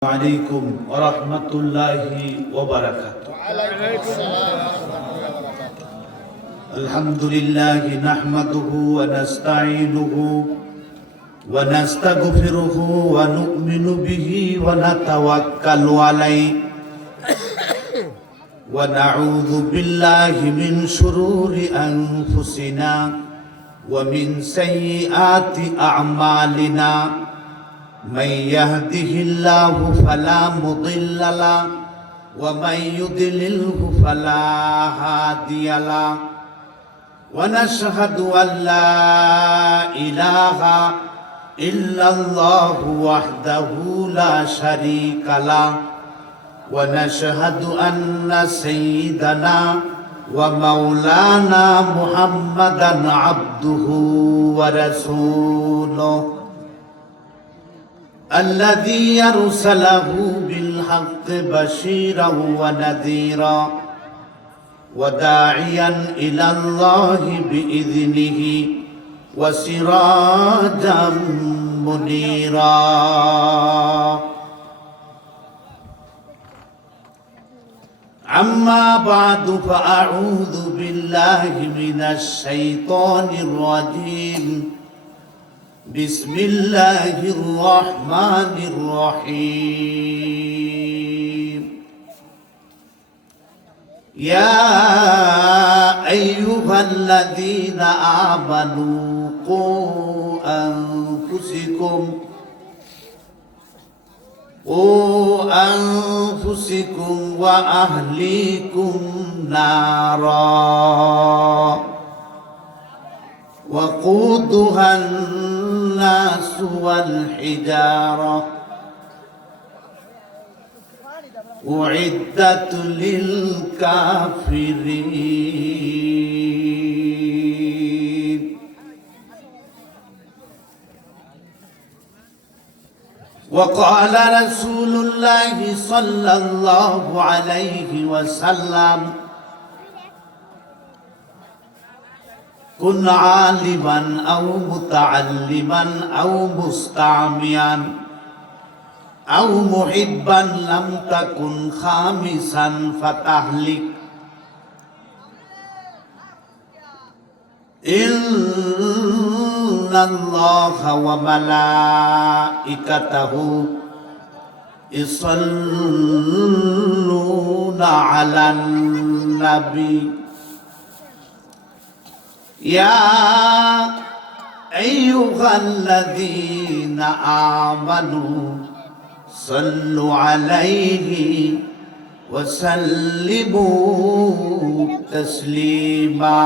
عليكم ورحمة الله وبركاته. الحمد لله نحمده ونستعينه ونستغفره ونؤمن به ونتوكل عليه ونعوذ بالله من شرور أنفسنا ومن سيئات أعمالنا من يهده الله فلا مضل له ومن يضلله فلا هادي له ونشهد أن لا إله إلا الله وحده لا شريك له ونشهد أن سيدنا ومولانا محمدا عبده ورسوله الذي أرسله بالحق بشيرا ونذيرا وداعيا إلى الله بإذنه وسراجا منيرا. أما بعد فأعوذ بالله من الشيطان الرجيم. بسم الله الرحمن الرحيم. يا أيها الذين آمنوا قوا أنفسكم وأهليكم نارا وقودها الناس والحجارة أعدت للكافرين. وقال رسول الله صلى الله عليه وسلم كن عالما أو متعلما أو مستعميا أو محبا لم تكن خامسا فتهلك إن الله وملائكته يصلون على النبي يا أيها الذين آمنوا صلوا عليه وسلموا تسليما.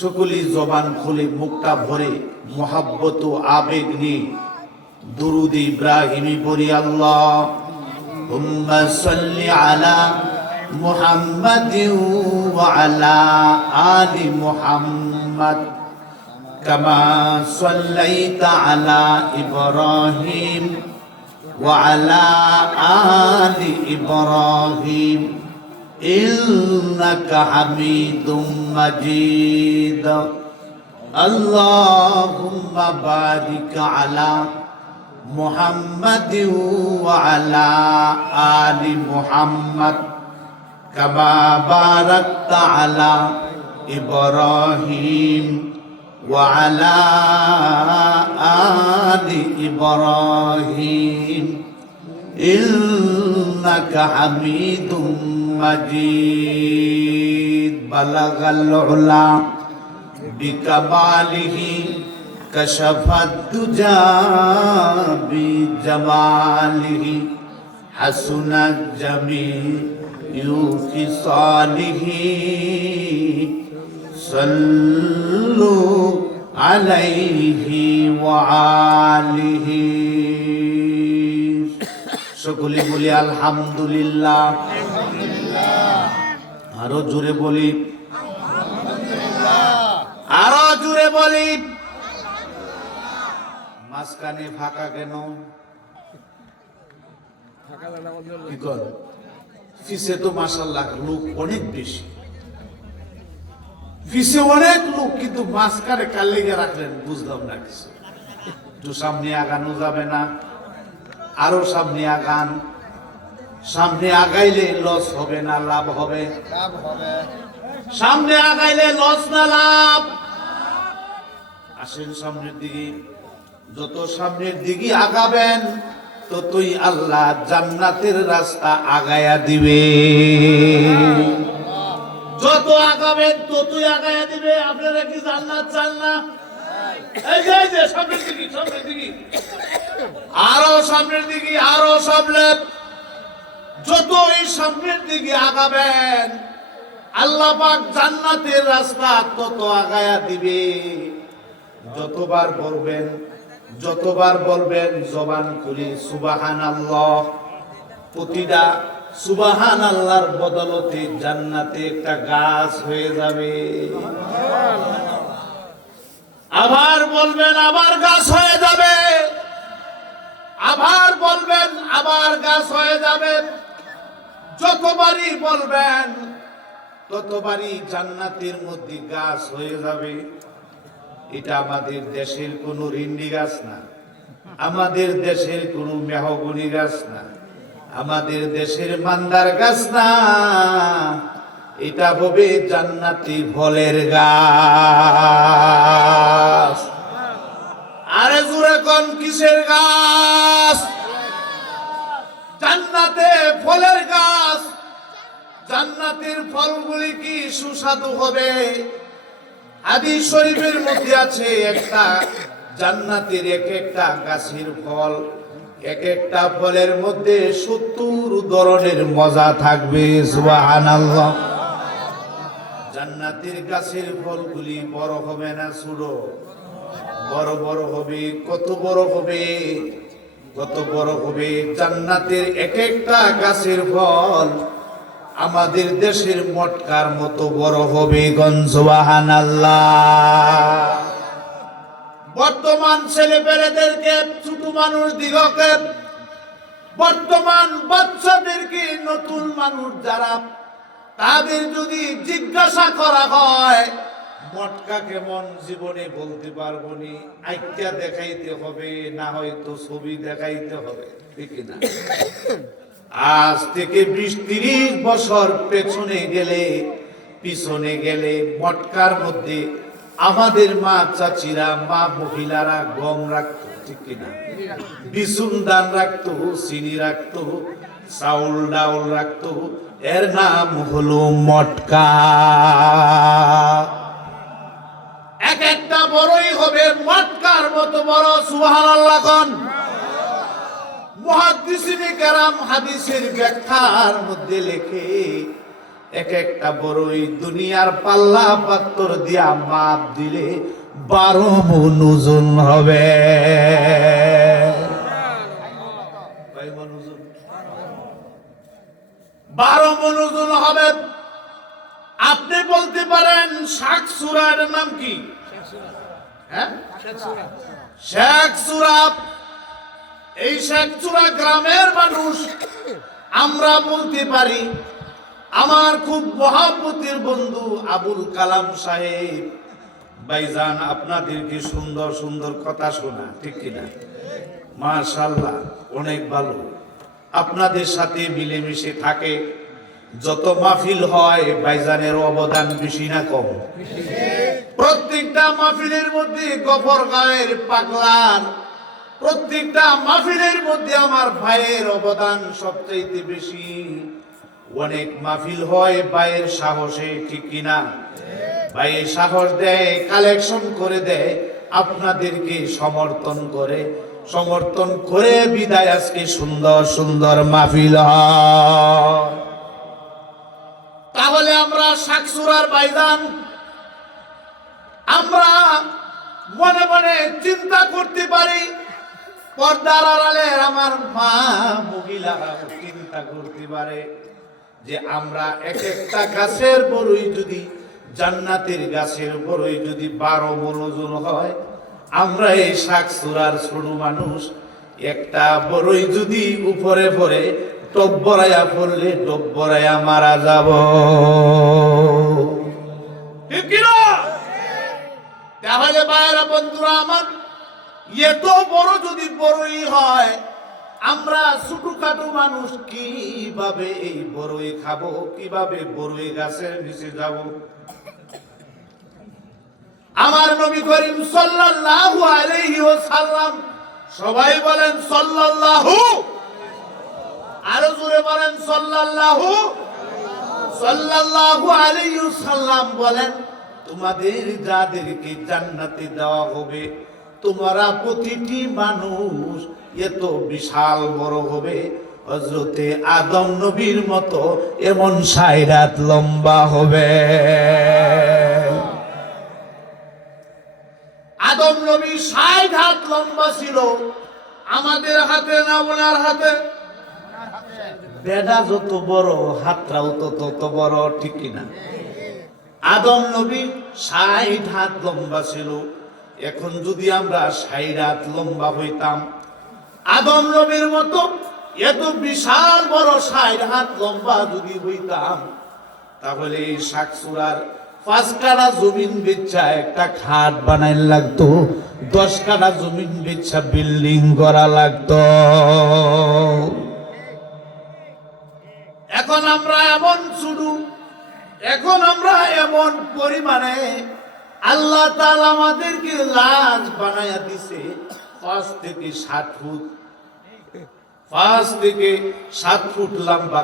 সকলেই জবান খুলে মুখটা ভরে মোহাব্বত ও আবেগ নিয়ে দুরূদ ইব্রাহিমি পড়ি। আল্লাহুম্মা সাল্লি আলা محمد وعلى آل محمد كما صليت على إبراهيم وعلى آل إبراهيم إنك حميد مجيد. اللهم بارك على محمد وعلى آل محمد كما باركت على إبراهيم وعلى آل إبراهيم إنك حميد مجيد. بلغ العلا بكماله كشف الدجى بجماله حسن الجميل خصاله صلوا عليه وآله. সকলে বলি আলহামদুলিল্লাহ। আরো জোরে বলি, আরো জোরে বলি। মাঝখানে ফাঁকা কেন? কি কর ফিসে তো মাশাআল্লাহ লোক অনেক বেশি, ফিসে অনেক লোক, কিন্তু মাঝখানে কাল লেগে রাখলেন বুঝলাম না কিছু। একটু সামনে আগানো যাবে না? আরো সামনে আগান। সামনে আগাইলে লস হবে না লাভ হবে? লাভ হবে। সামনে আগাইলে লস না লাভ? আসেন সামনের দিকে। যত সামনের দিকে আগাবেন ততই আল্লাহ জান্নাতের রাস্তা আগায়া দিবে। যত আগাবেন ততই আগায়া দিবে। আপনারা কি জান্নাত চান না? এই যে সামনের দিকে, সামনের দিকে, আরো সামনের দিকে, আরো সামনে। যত এই সামনের দিকে আগাবেন আল্লাহ পাক জান্নাতের রাস্তা তত আগায়া দিবে। যতবার বলবেন জবান খুলে সুবহানাল্লাহ। প্রতিটা সুবহানাল্লাহর বদলতে জান্নাতে একটা গাছ হয়ে যাবে। আবার বলবেন আবার গাছ হয়ে যাবে। আবার বলবেন আবার গাছ হয়ে যাবে। যতবারই বলবেন ততবারই জান্নাতের মধ্যে গাছ হয়ে যাবে। এটা আমাদের দেশের কোনো রিন্ডি গাছ না, আমাদের দেশের কোনো মেহগনি গাছ না, আমাদের দেশের মান্দার গাছ না। এটা হবে জান্নাতি ফলের গাছ। আরে জোরে কোন কিসের গাছ? জান্নাতে ফলের গাছ। জান্নাতের ফলগুলি কি সুস্বাদু হবে? হাদিস শরীফের মধ্যে আছে একটা জান্নাতের এক একটা গাছের ফল, এক একটা ফলের মধ্যে 70 ধরনের মজা থাকবে। সুবহানাল্লাহ। জান্নাতের গাছের ফলগুলি বড় হবে না ছোট? বড় বড় হবে। কত বড় হবে? কত বড় হবে? জান্নাতের এক একটা গাছের ফল আমাদের দেশের মটকার মতো বড় হবে। সুবহানাল্লাহ। বর্তমান ছেলেপেলেদেরকে, ছোট মানুষ দিগকে, বর্তমান বাচ্চাদেরকে, নতুন মানুষ যারা, তাদের যদি জিজ্ঞাসা করা হয় মটকা কেমন, জীবনে বলতে পারবো নি। আইটা দেখাইতে হবে, না হয়তো ছবি দেখাইতে হবে, ঠিক না? আজ থেকে 20-30 বছর পিছনে গেলে মটকার মধ্যে আমাদের মা চাচিরা, মা মহিলারা গম রাখতো, ঠিক কিনা? বিচুন ধান রাখতো, চিনি রাখতো, চাউল ডাউল রাখতো। এর নাম হলো মটকা। এক একটা বড়ই হবে মটকার মতো বড়। সুবহানাল্লাহ কোন। মুহাদ্দিসিনে কেরাম হাদিসের ব্যাখ্যার মধ্যে লেখে এক একটা বড়ই দুনিয়ার পাল্লা পাত্তর দিয়া মাপ দিলে 12 মণ ওজন হবে। 12 মণ ওজন হবে। আপনি বলতে পারেন শাক সূরার নাম কি? হ্যাঁ, শেখ সূরা। এই শেখচূড়া গ্রামের মানুষ আমরা বলতে পারি। আমার খুব মহব্বতের বন্ধু আবুল কালাম সাহেব ভাইজান আপনাদেরকে সুন্দর সুন্দর কথা শোনা, ঠিক কিনা? মাশাআল্লাহ, অনেক ভালো। আপনাদের সাথে মিলেমিশে থাকে। যত মাহফিল হয় ভাইজানের অবদান বেশি না কম? প্রত্যেকটা মাহফিলের মধ্যে গফর গায়ের পাগলার, প্রত্যেকটা মাহফিলের মধ্যে আমার ভাইয়ের অবদান সবচেয়ে বেশি। অনেক মাহফিল হয় ভাইয়ের সাহসে, ঠিক কিনা? ভাইয়ের সাহস দেয়, কালেকশন করে দেয়, আপনাদেরকে সমর্থন করে বিদায় আজকে সুন্দর সুন্দর মাহফিল হয়। তাহলে আমরা শাকসুরার ভাইজান, আমরা মনে মনে চিন্তা করতে পারি, পর্দার আড়ালে আমার মা মহিলারা চিন্তা করতে পারে যে আমরা এক একটা গাছের বড়ই যদি, জান্নাতের গাছের বড়ই যদি 12 মণ ওজন হয়, আমরা এই শাকসুরার ছোট মানুষ একটা বড়ই যদি উপরে পড়ে টব্বরাইয়া পড়লে টব্বরাইয়া মারা যাব, ঠিক কি না? তাহলে ভাইরা বন্ধুরা আমার, এত বড় যদি বড়ই হয়, আমরা ছোটখাটো মানুষ কিভাবে এই বড়ই খাবো, কিভাবে বড়ই গাছের নিচে যাব? আমার নবী করিম সাল্লাল্লাহু আলাইহি ওয়াসাল্লাম, সবাই বলেন সাল্লাল্লাহু, আরো জোরে বলেন সাল্লাল্লাহু সাল্লাল্লাহু আলাইহি ওয়াসাল্লাম বলেন, তোমাদের যাদেরকে জান্নাতে দেওয়া হবে, তোমরা প্রতিটি মানুষ এত বিশাল বড় হবে, হযরতে আদম নবীর মতো এমন ৬০ হাত লম্বা হবে। আদম নবী ৬০ হাত লম্বা ছিল। আমাদের হাতে না ওনার হাতে? বেড়া যত বড় হাতটাও তত বড়, ঠিক কিনা? আদম নবী ৬০ হাত লম্বা ছিল। এখন যদি আমরা ৬০ হাত লম্বা হইতাম, আদম নবীর মতো এত বিশাল বড় ৬০ হাত লম্বা যদি হইতাম, তাহলে এই শাকসুরার ৫ কাঠা জমিন বেচা একটা খাট বানাই লাগতো, ১০ কাঠা জমিন বেচা বিল্ডিং করা লাগতো। এখন আমরা এমন শুরু, এখন আমরা এমন পরিমাণে আল্লাহ তাআলা আমাদেরকে লাজ বানায়া দিছে। ৫ থেকে ৭ ফুট, ৫ থেকে ৭ ফুট লম্বা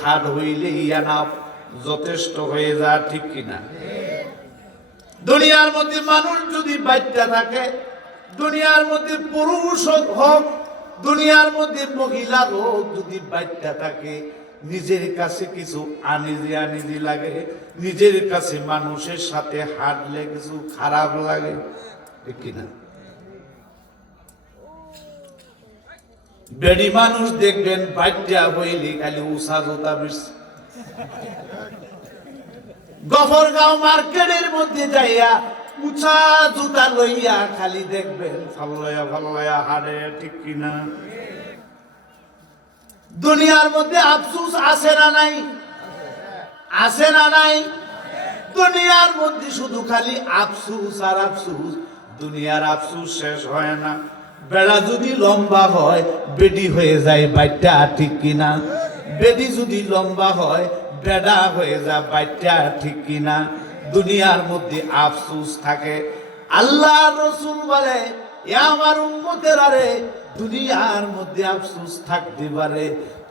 খাট হইলে ইয়ানাফ, যথেষ্ট হয়ে যায়, ঠিক কিনা? দুনিয়ার মধ্যে মানুষ যদি বাচ্চা থাকে, দুনিয়ার মধ্যে পুরুষ হোক, দুনিয়ার মধ্যে মহিলা হোক, যদি বাচ্চা থাকে, নিজের কাছে কিছু আনিজি লাগে, নিজের কাছে মানুষের সাথে হাঁটলে কিছু খারাপ লাগে, ঠিক কিনা? বেড়ি মানুষ দেখবেন বাচ্চা হইলে খালি উষা জোতা বেশি। গফরগাঁও মার্কেটের মধ্যে যাইয়া উঁচা জুতা লইয়া খালি দেখবেন ফাল্লায়া হাড়ে, ঠিক কিনা? দুনিয়ার মধ্যে আফসোস আছে না নাই? আছে না নাই? দুনিয়ার মধ্যে শুধু খালি আফসোস আর আফসোস। দুনিয়ার আফসোস শেষ হয় না। বেড়া যদি লম্বা হয়, বেডি হয়ে যায় বাচ্চা, ঠিক কিনা? বেডি যদি লম্বা হয়, বেড়া হয়ে যায় বাচ্চা, ঠিক কিনা? দুনিয়ার মধ্যে আফসোস থাকে। আল্লাহ রাসূল বলে, এ আমার উম্মতেরা রে, দুনিয়ার মধ্যে আফসোস থাকতে পারে,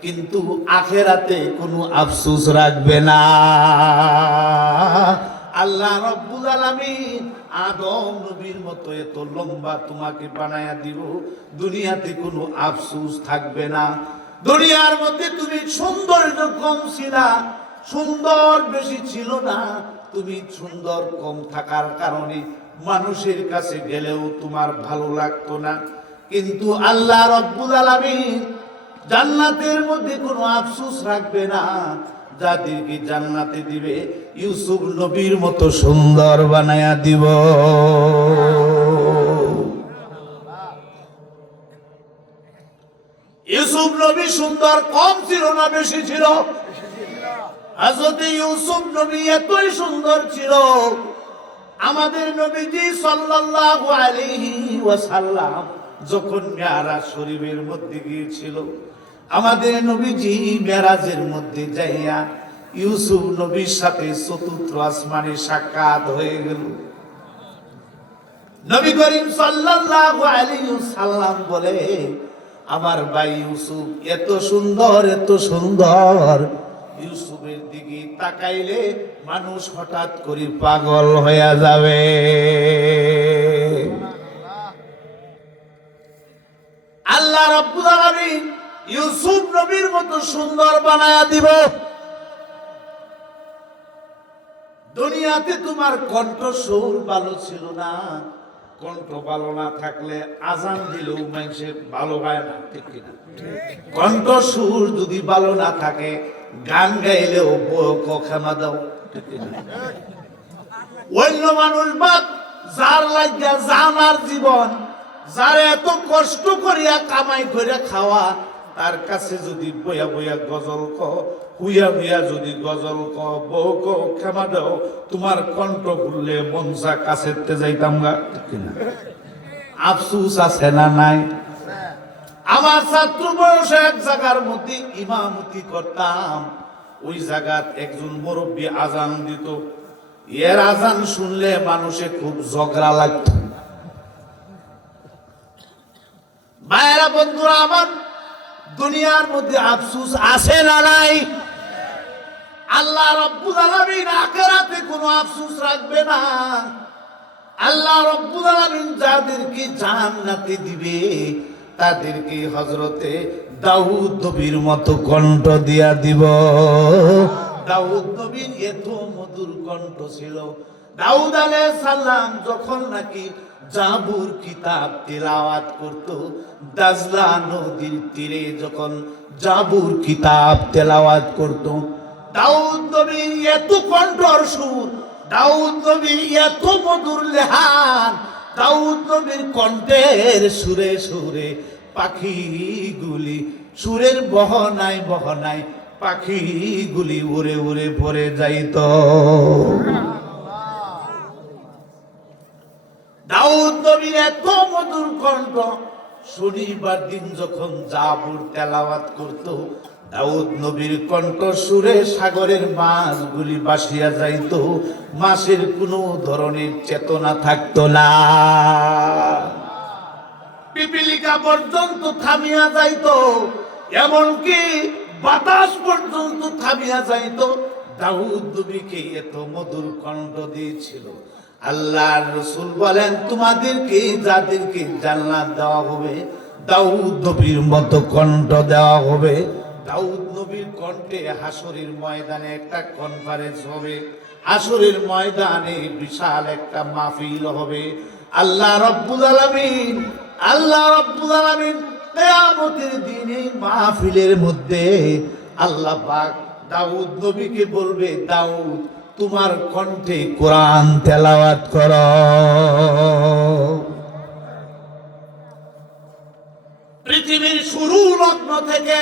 কিন্তু আখিরাতে কোনো আফসোস রাখবে না। আল্লাহ রাব্বুল আলামিন আদম নবীর মতো এত লম্বা তোমাকে বানায়া দিব, দুনিয়াতে কোনো আফসোস থাকবে না। দুনিয়ার মধ্যে তুমি সৌন্দর্য কম ছিলা, সুন্দর বেশি ছিল না, তুমি সুন্দর কম থাকার কারণে মানুষের কাছে গেলেও তোমার ভালো লাগতো না। কিন্তু আল্লাহ রাব্বুল আলামিন জান্নাতের মধ্যে কোনো আফসোস রাখবে না। যাদেরকে জান্নাতে দিবে, ইউসুফ নবীর মতো সুন্দর বানায়া দিব। ইউসুফ নবী সুন্দর কম ছিল না বেশি ছিল? হযরত ইউসুফ নবী এতই সুন্দর ছিল, আমাদের নবীজি সাল্লাল্লাহু আলাইহি ওয়াসাল্লাম যখন মিরাজ শরীফের মধ্যে গিয়েছিল, আমাদের নবীজি মিরাজের মধ্যে যাইয়া ইউসুফ নবীর সাথে চতুর্থ আসমানে সাক্ষাৎ হয়ে গেল। নবী করিম সাল্লাল্লাহু আলাইহি ওয়াসাল্লাম বলে, আমার ভাই ইউসুফ এত সুন্দর, এত সুন্দর, ইউসুফের দিকে তাকাইলে মানুষ হঠাৎ করে পাগল হয়ে যাবে। আল্লাহ রাব্বুল আলামিন ইউসুফ নবীর মতো সুন্দর বানায়া দিব। দুনিয়াতে তোমার কণ্ঠ সুর ভালো ছিল না, কণ্ঠ ভালো না থাকলে আজান দিলেও মানুষে ভালো হয় না, ঠিক কিনা? কণ্ঠ সুর যদি ভালো না থাকে, গান গাইলেও ক্ষমা দাও, ঠিক কিনা? অন্য মানুষ বাদ, যার লাগিয়া জানার জীবন, যার এত কষ্ট করিয়া কামাই করে খাওয়া, তার কাছে যদি বইয়া বইয়া গজল ক, হুইয়া হুইয়া যদি গজল ক, বউ ক ক্ষমা দাও, তোমার কণ্ঠ খুললে মনসা কাছেতে যাইতাম গা, ঠিক কিনা? আফসুস আছে না নাই? আমার ছাত্র বয়সে এক জায়গার মধ্যে ইমামতি করতাম। ওই জায়গাত একজন মুরব্বী আজান দিত। এর আজান শুনলে মানুষে খুব ঝগড়া লাগতো। ভাইরা বন্ধুরা আমার, দুনিয়ার মধ্যে আফসোস আছে না নাই? আল্লাহ রাব্বুল আলামিন আখিরাতে কোনো আফসোস রাখবে না। আল্লাহ রাব্বুল আলামিন যাদেরকে জান্নাতে দিবে তাদেরকে হযরতে দাউদ নবীর মতো কণ্ঠ দিয়া দিব। দাউদ নবীর এত মধুর কণ্ঠ ছিল। দাউদ আলাইহিস সালাম যখন নাকি জাবুর কিতাব তিলাওয়াত করত, দাজলা নদীর তীরে যখন জাবুর কিতাব তেলাওয়াত করত, দাউদ নবীর এত কণ্ঠর সুর, দাউদ নবীর এত মধুর লেহান, দাউদ নবীর কণ্ঠের সুরে সুরে পাখিগুলি, সুরের বহনায় বহনায় পাখিগুলি উড়ে উড়ে পড়ে যাইত। দাউদ নবীর এত মধুর কণ্ঠ। শনিবার দিন যখন জাবুর তেলাওয়াত করত, দাউদ নবীর কণ্ঠ সুরে সাগরের মাছগুলি ভাসিয়া যাইত। মাছের কোনো ধরনের চেতনা থাকতো না। পিপিলিকা পর্যন্ত থামিয়া যাইত, এমনকি বাতাস পর্যন্ত থামিয়া যাইত। দাউদ নবীকে এত মধুর কণ্ঠ দিয়েছিল। আল্লাহর রাসূল বলেন, তোমাদেরকে যাদেরকে জান্নাত দেওয়া হবে দাউদ নবীর মতো কণ্ঠ দেওয়া হবে। দাউদ নবীর কণ্ঠে হাসরের ময়দানে একটা কনফারেন্স হবে, হাসরের ময়দানে বিশাল একটা মাহফিল হবে। আল্লাহ রাব্বুল আলামিন, আল্লাহ রাব্বুল আলামিন কিয়ামতের দিনে মাহফিলের মধ্যে আল্লাহ পাক দাউদ নবীকে বলবে, দাউদ তোমার কণ্ঠে কোরআন তেলাওয়াত করো। পৃথিবীর শুরু লগ্ন থেকে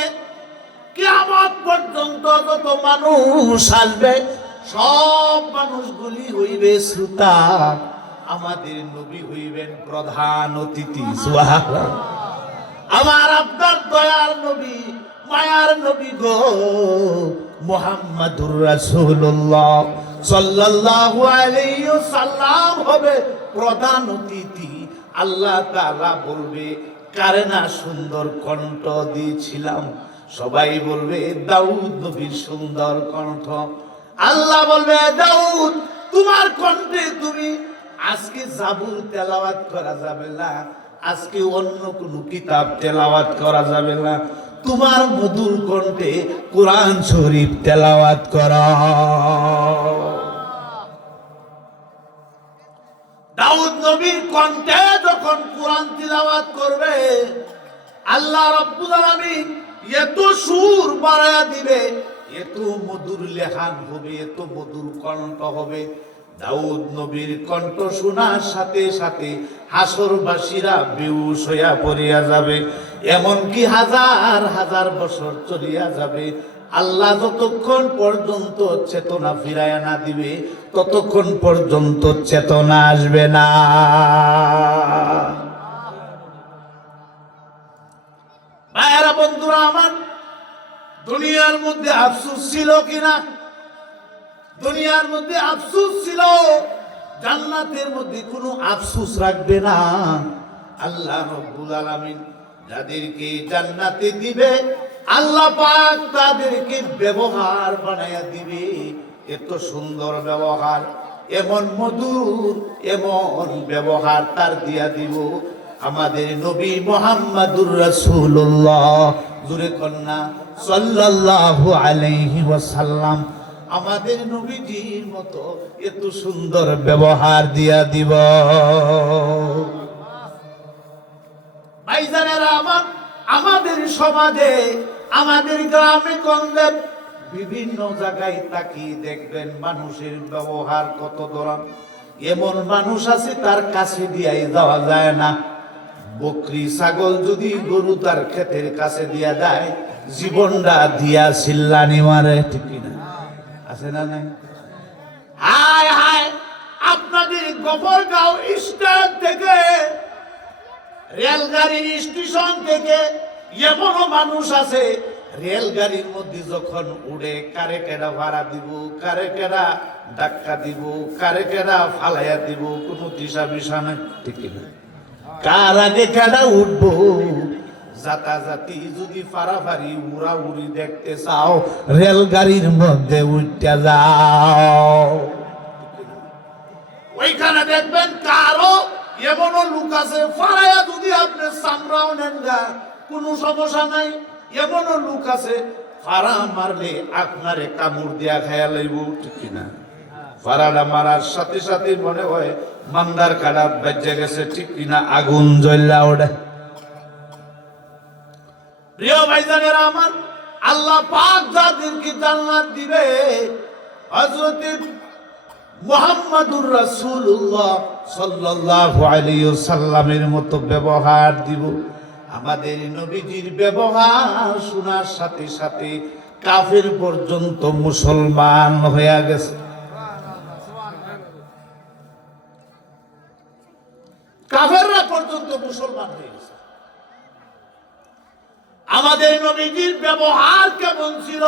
কিয়ামত পর্যন্ত যত মানুষ আসবে সব মানুষগুলি হইবে শ্রোতা, আমাদের নবী হইবেন প্রধান অতিথি। সুবহানাল্লাহ। আমার আপনার দয়ার নবী, মায়ার নবী গো মুহাম্মাদুর রাসূলুল্লাহ সাল্লাল্লাহু আলাইহি ওয়াসাল্লাম হবে প্রধান অতিথি। আল্লাহ তাআলা বলবে, কারে না সুন্দর কণ্ঠ দিয়েছিলাম? সবাই বলবে দাউদ নবীর সুন্দর কণ্ঠ। আল্লাহ বলবে, দাউদ তোমার কণ্ঠে তুমি আজকে জাবুর তেলাওয়াত করা যাবে না, আজকে অন্য কোন কিতাব তেলাওয়াত করা যাবে না, তোমার মধুর কণ্ঠে কোরআন শরীফ তেলাওয়াত করা। দাউদ নবীর কণ্ঠে যখন কোরআন তিলাওয়াত করবে আল্লাহ রাব্বুল আলামিন এত সুর বাড়ায়া দিবে, এত মধুর লেহান হবে, এত মধুর কণ্ঠ হবে। দাউদ নবীর কণ্ঠ শোনার সাথে সাথে হাসরবাসীরা বেহুশ হইয়া পড়িয়া যাবে, এমনকি হাজার হাজার বছর চলিয়া যাবে। আল্লাহ যতক্ষণ পর্যন্ত চেতনা ফিরাইয়া না দিবে ততক্ষণ পর্যন্ত চেতনা আসবে না। ভাইয়েরা বন্ধুরা আমার, দুনিয়ার মধ্যে আফসোস ছিল কিনা? দুনিয়ার মধ্যে আফসোস ছিল, জান্নাতের মধ্যে কোনো আফসোস রাখবে না। আল্লাহ রাব্বুল আলামিন যাদেরকে জান্নাতে দিবে আল্লাহ পাক তাদেরকে ব্যবহার বানায়া দিবে, এত সুন্দর ব্যবহার, এমন মধুর, এমন ব্যবহার তার দিয়া দিব। আমাদের নবী মুহাম্মাদুর রাসূলুল্লাহ, জোরে কন্যা সাল্লাল্লাহু আলাইহি ওয়াসাল্লাম, আমাদের নবীজির মতো এত সুন্দর ব্যবহার দিয়া দিব। ভাইজানেরা আমার, আমাদের সমাজে, আমাদের গ্রামে গঞ্জে বিভিন্ন জায়গায় তাকিয়ে দেখবেন মানুষের ব্যবহার কত ধরন। এমন মানুষ আছে তার কাছে দিয়াই যাওয়া যায় না। বকরি ছাগল যদি গরু তার ক্ষেতের কাছে দিয়া যায় জীবনটা দিয়া চিল্লানি মারে, ঠিক কিনা? আছে না নাই? হায় হায়, আপনাদের গফরগাঁও স্ট্যান্ড থেকে, রেলগাড়ির স্টেশন থেকে এমনও মানুষ আছে রেলগাড়ির মধ্যে যখন উড়ে কারে কেডা ভাড়া দিব, কারে কেডা ধাক্কা দিব, কারে কেডা ফালাইয়া দিব, কোনো দিশা বিশা নাই, ঠিক না? কার আগে কেডা উঠবো জাতাজাতি যদি ফারাফারি উড়া উড়ি দেখতে চাও রেলগাড়ির মধ্যে উঠতে যাও। ওইখানে দেখবেন কারো এমনও লোক আছে ফারাইয়া যদি আপনি সামরাও নেন গা কোনো সমস্যা নাই। এমনও লোক আছে ফারা মারলে আপনারে কামড় দিয়া খায়া লইব, ঠিক কিনা? ফারাটা মারার সাথে সাথে মনে হয় মান্দার কাটা বেজে গেছে, ঠিক কিনা? আগুন জ্বললা ওঠে। প্রিয় ভাইজানেরা আমার, আল্লাহ পাক যাদেরকে জান্নাত দিবে হযরত মুহাম্মদুর রাসূলুল্লাহ সাল্লাল্লাহু আলাইহি ওয়াসাল্লামের মতো ব্যবহার দিব। আমাদের নবীজির ব্যবহার শোনার সাথে সাথে কাফের পর্যন্ত মুসলমান হয়ে গেছে। কাফেররা পর্যন্ত মুসলমান হয়ে গেছে। আমাদের নবীজির ব্যবহার কেমন ছিল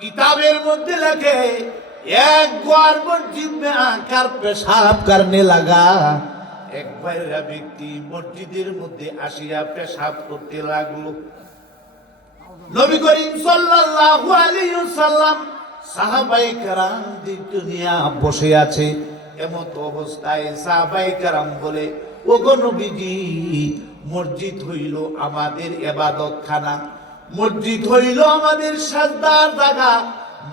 কিতাবের মধ্যে লেখে, এক বার মসজিদ মে আকার পেশাব করনে লাগা। এক বাইরা ব্যক্তি মসজিদের মধ্যে আসিয়া পেশাব করতে লাগলো। নবী করিম সাল্লাল্লাহু আলাইহি ওয়াসাল্লাম সাহাবায়ে কেরামদেরকে নিয়ে বসে আছে। এমন অবস্থায় সাহাবায়ে কেরাম বলে, ওগো নবীজি, মসজিদ হইল আমাদের ইবাদতখানা, মসজিদ হইল আমাদের সাজদার জায়গা,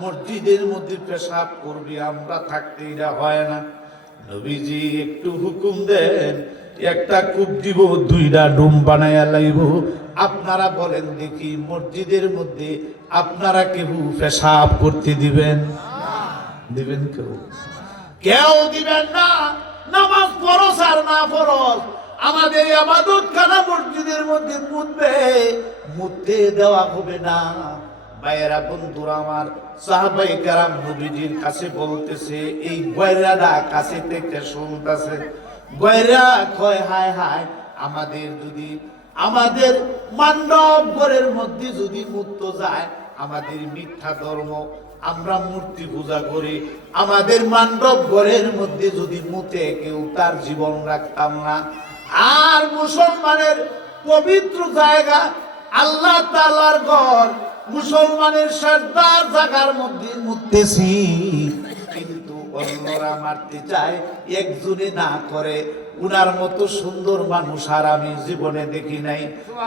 মসজিদের মধ্যে পেশাব করবে আমরা থাকতে এটা হয় না। নবীজি একটু হুকুম দেন, একটা কূপ দিব, দুইটা ডুম বানাইয়া লাইব। আপনারা বলেন দেখি মসজিদের মধ্যে আপনারা কেউ পেশাব করতে দিবেন? দিবেন কেউ? কেউ দিবেন না। নামাজ ফরজ আর না ফরজ, আমাদের ইবাদতখানা মসজিদের মধ্যে মুততে দেওয়া হবে না। ভাইয়েরা, বন্ধুরা আমার, সাহাবায়ে কেরাম নবীজির কাছে বলতেছে, এই গয়রাটা কাছে থেকে শুনতেছে। গয়রা কয়, হায় হায়, আমাদের মান্ডব ঘরের মধ্যে যদি মুক্ত যায়, আমাদের মিথ্যা ধর্ম, আমরা মূর্তি পূজা করি, আমাদের মান্ডব ঘরের মধ্যে যদি মুতে কেউ তার জীবন রাখতাম না। আর মুসলমানের পবিত্র জায়গা আল্লাহ তাআলার ঘর, মুসলমানের সাজদার জায়গার মধ্যে মুততেছি, কিন্তু অন্যরা মারতে চায়, একজনে না করে। উনার মতো সুন্দর মানুষ আর আমি জীবনে দেখি নাই,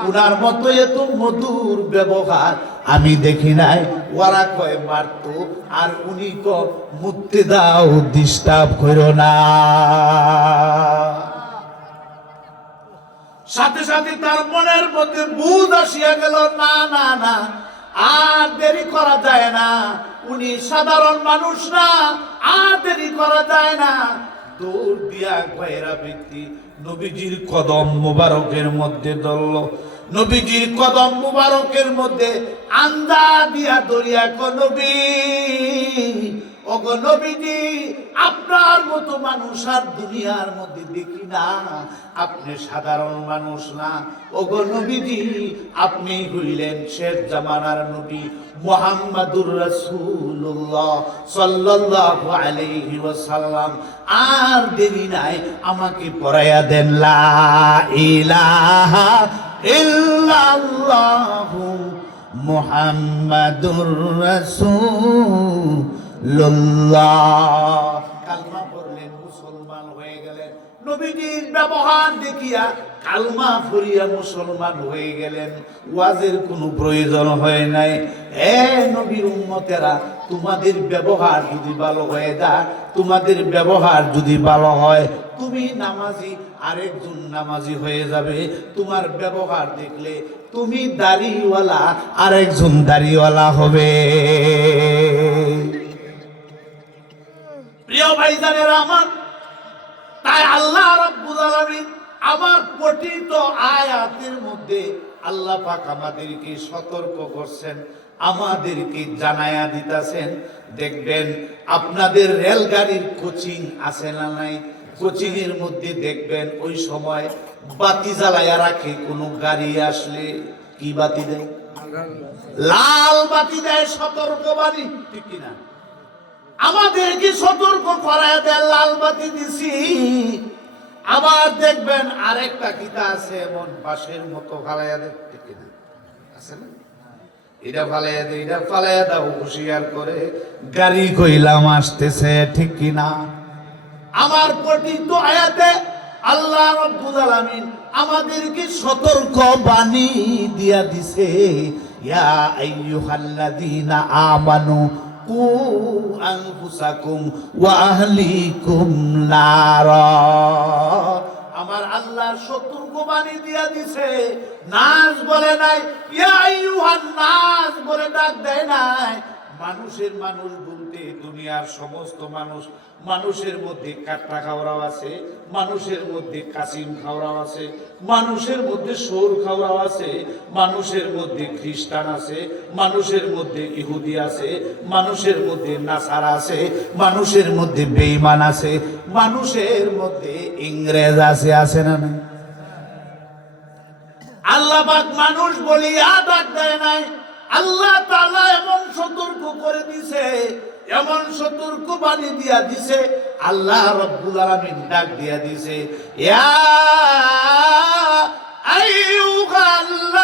উনার মতো এত মধুর ব্যবহার আমি দেখি নাই। ওরা কয় মারতো, আর উনি কয় মুততে দাও, ডিস্টার্ব করো না। সাথে সাথে তার মনের মধ্যে বুঝ আসিয়া গেল, না না না, আর দেরি করা যায় না, উনি সাধারণ মানুষ না, আর দেরি করা যায় না। দৌড় দিয়া গয়রা ব্যক্তি নবীজির কদম মুবারকের মধ্যে ধরল। নবীজির কদম মুবারকের মধ্যে আন্দা দিয়া দরিয়া কো নবী, ওগো নবীজি, আপনার মতো মানুষ আর দুনিয়ার মধ্যে দেখি না, আপনি সাধারণ মানুষ না। ওগো নবীজি, আপনি হইলেন শেষ জামানার নবী মুহাম্মাদুর রাসূলুল্লাহ সাল্লাল্লাহু আলাইহি ওয়াসাল্লাম। আর দেরি নাই, আমাকে পড়াইয়া দেন লা ইলাহা ইল্লাল্লাহু মুহাম্মাদুর রাসূলুল্লাহ। কালমা পড়লেন, মুসলমান হয়ে গেলেন। নবীজির ব্যবহার দেখিয়া কালমা পড়িয়া মুসলমান হয়ে গেলেন। ওয়াজের কোনো প্রয়োজন হয় নাই। হে নবীর উম্মতেরা, তোমাদের ব্যবহার যদি ভালো হয়ে যায়, তোমাদের ব্যবহার যদি ভালো হয়, তুমি নামাজি, আরেকজন নামাজি হয়ে যাবে। তোমার ব্যবহার দেখলে তুমি দাড়িওয়ালা, আরেকজন দাড়িওয়ালা হবে। প্রিয় ভাইজানেরা আমার, তাই আল্লাহ রাব্বুল আলামিন আমার পঠিত আয়াতের মধ্যে আল্লাহ পাক আমাদেরকে সতর্ক করছেন, আমাদেরকে জানায়া দিতেছেন। দেখবেন আপনাদের রেলগাড়ির কোচিং আছে না নাই, কোচিং এর মধ্যে দেখবেন ওই সময় বাতি জ্বালাইয়া রাখে কোন গাড়ি আসলে। কি বাতি দেয়? লাল বাতি দেয়, সতর্কবাণী, ঠিক কিনা? আমাদেরকে সতর্ক করায় দেয়, লাল বাতি দিছি। আবার দেখবেন আরেকটা কিতা আছে এমন বাঁশের মতো ফালাইয়া দেয়, ঠিক কিনা? আছে না? এটা ফালাইয়া দেয়, এটা ফালাইয়া দাও, হুঁশিয়ার করে গাড়ি কইলাম আসতেছে, ঠিক কিনা? আমার পঠিত আয়াতে আল্লাহ রাব্বুল আলামিন আমাদেরকে সতর্ক বাণী দিয়া দিছে, ইয়া আইয়ুহাল্লাযীনা আমানু কু আনফুসাকুম ওয়া আহলিকুম নারা। আমার আল্লাহর সতর্ক বাণী দিয়া দিছে। নাস বলে নাই, ইয়া আইয়ুহান নাস বলে ডাক দেয় নাই। মানুষের মানুষ বলতে দুনিয়ার সমস্ত মানুষ। মানুষের মধ্যে কাট্টা খাওয়াও আছে, মানুষের মধ্যে কাসিম খাওয়াও আছে, মানুষের মধ্যে সৌর খাওয়াও আছে, মানুষের মধ্যে খ্রিস্টান আছে, মানুষের মধ্যে ইহুদি আছে, মানুষের মধ্যে নাসারা আছে, মানুষের মধ্যে বেঈমান আছে, মানুষের মধ্যে ইংরেজ আছে। আছে না না? আল্লাহ পাক মানুষ বলিয়া ডাক দেয় নাই। আল্লাহ তাআলা এমন সতর্ক করে দিছে, এমন সতর্ক বাণী দিয়া দিছে। আল্লাহ রাব্বুল আলামিন ডাক দিয়া দিছে, ইয়া আইয়ুহাল্লাযীনা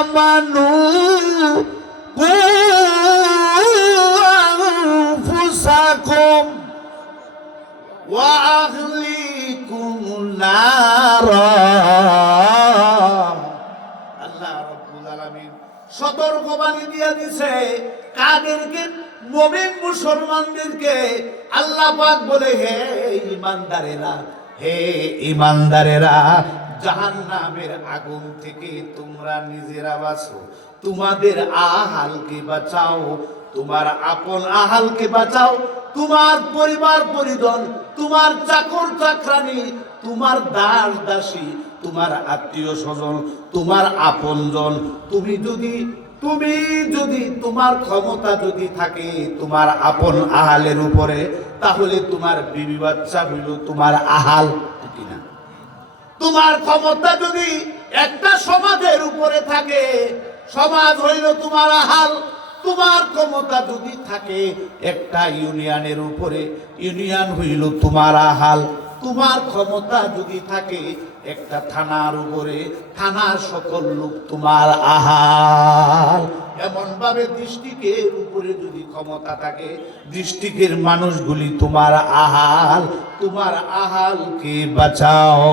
আমানু কু আনফুসাকুম ওয়া আহলিকুম নারা। সতর্কবাণী দিয়া দিছে কাদেরকে? মুমিন মুসলমানদেরকে। আল্লাহ পাক বলে, হে ঈমানদারেরা, হে ঈমানদারেরা, জাহান্নামের আগুন থেকে তোমরা নিজেরা বাঁচো, তোমাদের আহালকে বাঁচাও, তোমার আপন আহালকে বাঁচাও, তোমার পরিবার পরিজন, তোমার চাকর চাকরানি, তোমার দাস দাসী, তোমার আত্মীয় স্বজন, তোমার আপনজন। তুমি যদি তোমার ক্ষমতা যদি থাকে তোমার আপন আহালের উপরে, তাহলে তোমার বিবি বাচ্চা হইল তোমার আহাল, ঠিক না? তোমার ক্ষমতা যদি একটা সমাজের উপরে থাকে, সমাজ হইল তোমার আহাল। তোমার ক্ষমতা যদি থাকে একটা ইউনিয়নের উপরে, ইউনিয়ন হইল তোমার আহাল। তোমার ক্ষমতা যদি থাকে একটা থানার উপরে, থানার সকল লোক তোমার আহাল। এমন ভাবে ডিস্ট্রিক্টের উপরে যদি ক্ষমতা থাকে, ডিস্ট্রিক্টের মানুষগুলি তোমার আহাল। তোমার আহালকে বাঁচাও।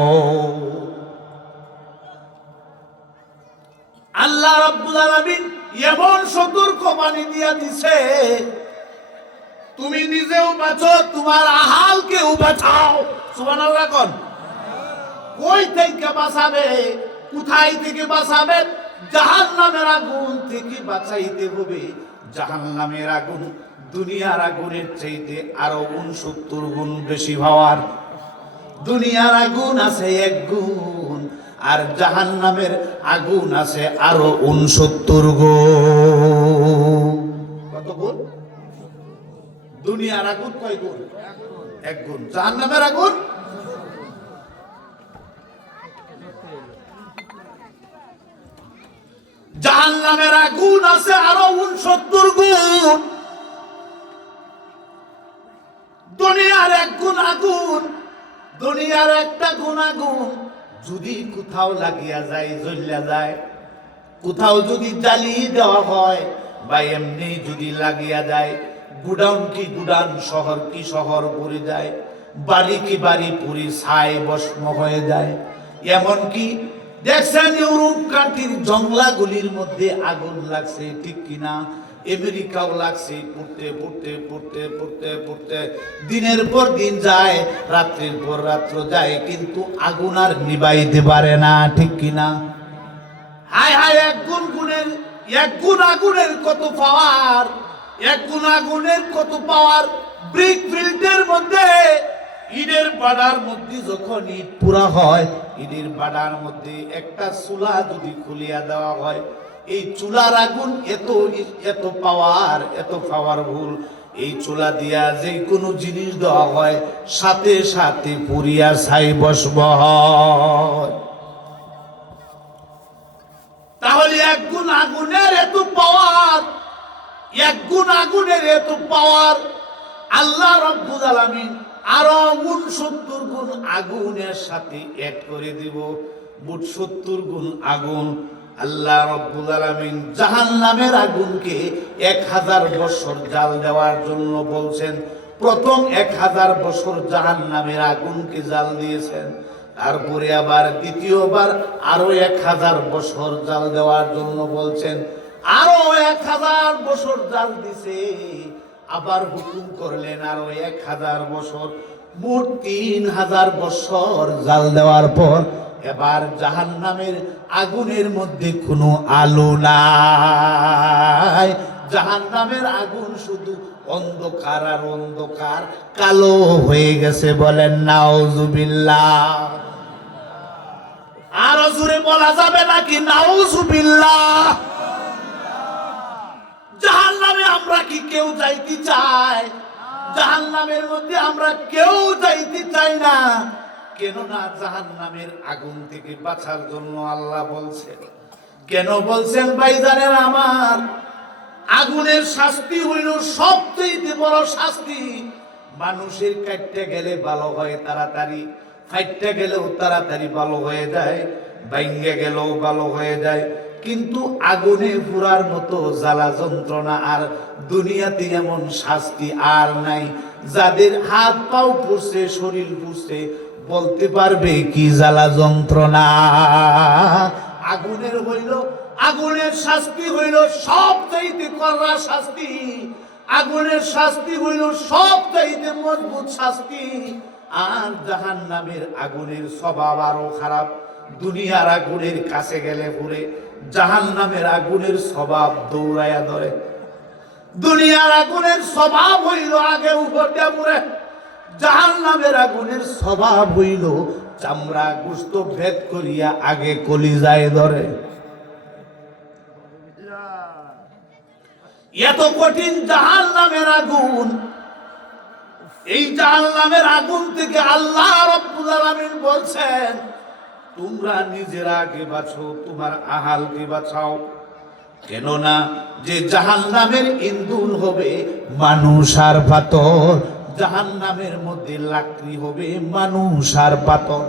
আল্লাহ রাব্বুল আলামিন এমন সতর্ক বাণী দিয়া দিছে, তুমি নিজেও বাঁচো, তোমার আহালকেও বাঁচাও। সুবহানাল্লাহ কোন? কই থেকে বাঁচাবে? কোথায় থেকে বাঁচাবে? জাহান্নামের আগুন থেকে বাঁচাইতে হবে। জাহান্নামের আগুন দুনিয়ার আগুনের চাইতে আরো 69 গুণ বেশি পাওয়ার। দুনিয়ার আগুন আছে 1 গুণ, আর জাহান্নামের আগুন আছে আরো 69 গুণ। কত গুণ? দুনিয়ার আগুন কয় গুণ? 1 গুণ। জাহান্নামের আগুন জাহান্নামের আগুন আছে আরো 69 গুণ। দুনিয়ার 1 গুণ আগুন, দুনিয়ার একটা গুণ আগুন যদি কোথাও লাগিয়া যায়, জ্বলিয়া যায়, কোথাও যদি জ্বালিয়ে দেওয়া হয় বা এমনি যদি লাগিয়া যায়, গুডাউন কি গুডাউন, শহর কি শহর পড়ে যায়, বাড়ি কি বাড়ি পুরি ছাই ভস্ম হয়ে যায়। এমনকি দেখছেন ইউরোপ কান্ট্রির জঙ্গলাগুলির মধ্যে আগুন লাগছে, ঠিক কিনা? আমেরিকাও লাগছে। পড়তে পড়তে পড়তে পড়তে পড়তে দিনের পর দিন যায়, রাত্রের পর রাত্র যায়, কিন্তু আগুন আর নিবাইতে পারে না, ঠিক কিনা? হায় হায়, 1 গুণ আগুনের কত পাওয়ার! 1 গুণ আগুনের কত পাওয়ার! ব্রিক ফিল্ডের মধ্যে, ইটের বাড়ার মধ্যে যখন ইট পুরা হয়, ইটের বাড়ার মধ্যে একটা চুলা যদি খুলিয়া দেওয়া হয়, এই চুলার আগুন এত পাওয়ার, এত পাওয়ারফুল। এই চুলা দিয়া যে কোনো জিনিস দেওয়া হয় সাথে সাথে পুরিয়া ছাই ভস্ম হয়। তাহলে এক গুণ আগুনের এত পাওয়ার, এক গুণ আগুনের এত পাওয়ার, আল্লাহ রাব্বুল আলামিন আরো 69 গুণ আগুনের সাথে এড করে দিব। মোট 70 গুণ আগুন। আল্লাহ রাব্বুল আলামিন জাহান্নামের আগুনকে 1000 বছর জাল দেওয়ার জন্য বলছেন। প্রথম 1000 বছর জাহান্নামের আগুনকে জাল দিয়েছেন, তারপরে আবার দ্বিতীয়বার আরো 1000 বছর জাল দেওয়ার জন্য বলছেন, আরো 1000 বছর জাল দিছে। আবার হুকুম করলেন আরো 1000 বছর, মোট 3000 বছর জাল দেওয়ার পর এবার জাহান্নামের আগুনের মধ্যে কোনো আলো নাই। জাহান্নামের আগুন শুধু অন্ধকার আর অন্ধকার, কালো হয়ে গেছে। বলেন নাউজুবিল্লাহ। আরো জোরে বলা যাবে নাকি নাউজুবিল্লাহ? জাহান্নামে আমরা কি কেউ যাইতে চাই? জাহান্নামের মধ্যে আমরা কেউ যাইতে চাই না। কেননা জাহান্নামের আগুন থেকে বাঁচার জন্য আল্লাহ বলছেন। কেন বলছেন ভাইজানের আমার? আগুনের শাস্তি হইল সবচেয়ে বড় শাস্তি। মানুষের কাটতে গেলে ভালো হয় তাড়াতাড়ি, ফাইটতে গেলেও তাড়াতাড়ি ভালো হয়ে যায়, ভাঙ্গে গেলেও ভালো হয়ে যায়। কিন্তু আগুনে পুরার মতো জ্বালা যন্ত্রণা আর দুনিয়াতে এমন শাস্তি আর নাই। যাদের হাত পাও পুড়ছে, শরীর পুড়ছে, বলতে পারবে কি জ্বালা যন্ত্রণা। আগুনের হইল, আগুনের শাস্তি হইল সবচাইতে কড়া শাস্তি। আগুনের শাস্তি হইল সবচাইতে মজবুত শাস্তি। আর জাহান্নামের আগুনের স্বভাব আরো খারাপ। দুনিয়ার আগুনের কাছে গেলে পুড়ে, জাহান্নামের আগুনের স্বভাব দৌড়াইয়া ধরে। দুনিয়ার আগুনের স্বভাব হইল আগে উপরটা পুড়ে, জাহান্নামের আগুনের স্বভাব হইল চামড়া গোশত ভেদ করিয়া আগে কলিজায় ধরে। এত কঠিন জাহান্নামের আগুন। এই জাহান্নামের আগুন থেকে আল্লাহ রাব্বুল আলামিন বলছেন, তোমরা নিজেরা আগে বাঁচো, তোমার আহালকে বাঁচাও। কেননা যে জাহান্নামের ইন্ধন হবে মানুষ আর পাথর, জাহান্নামের মধ্যে লাকড়ি হবে মানুষ আর পাথর।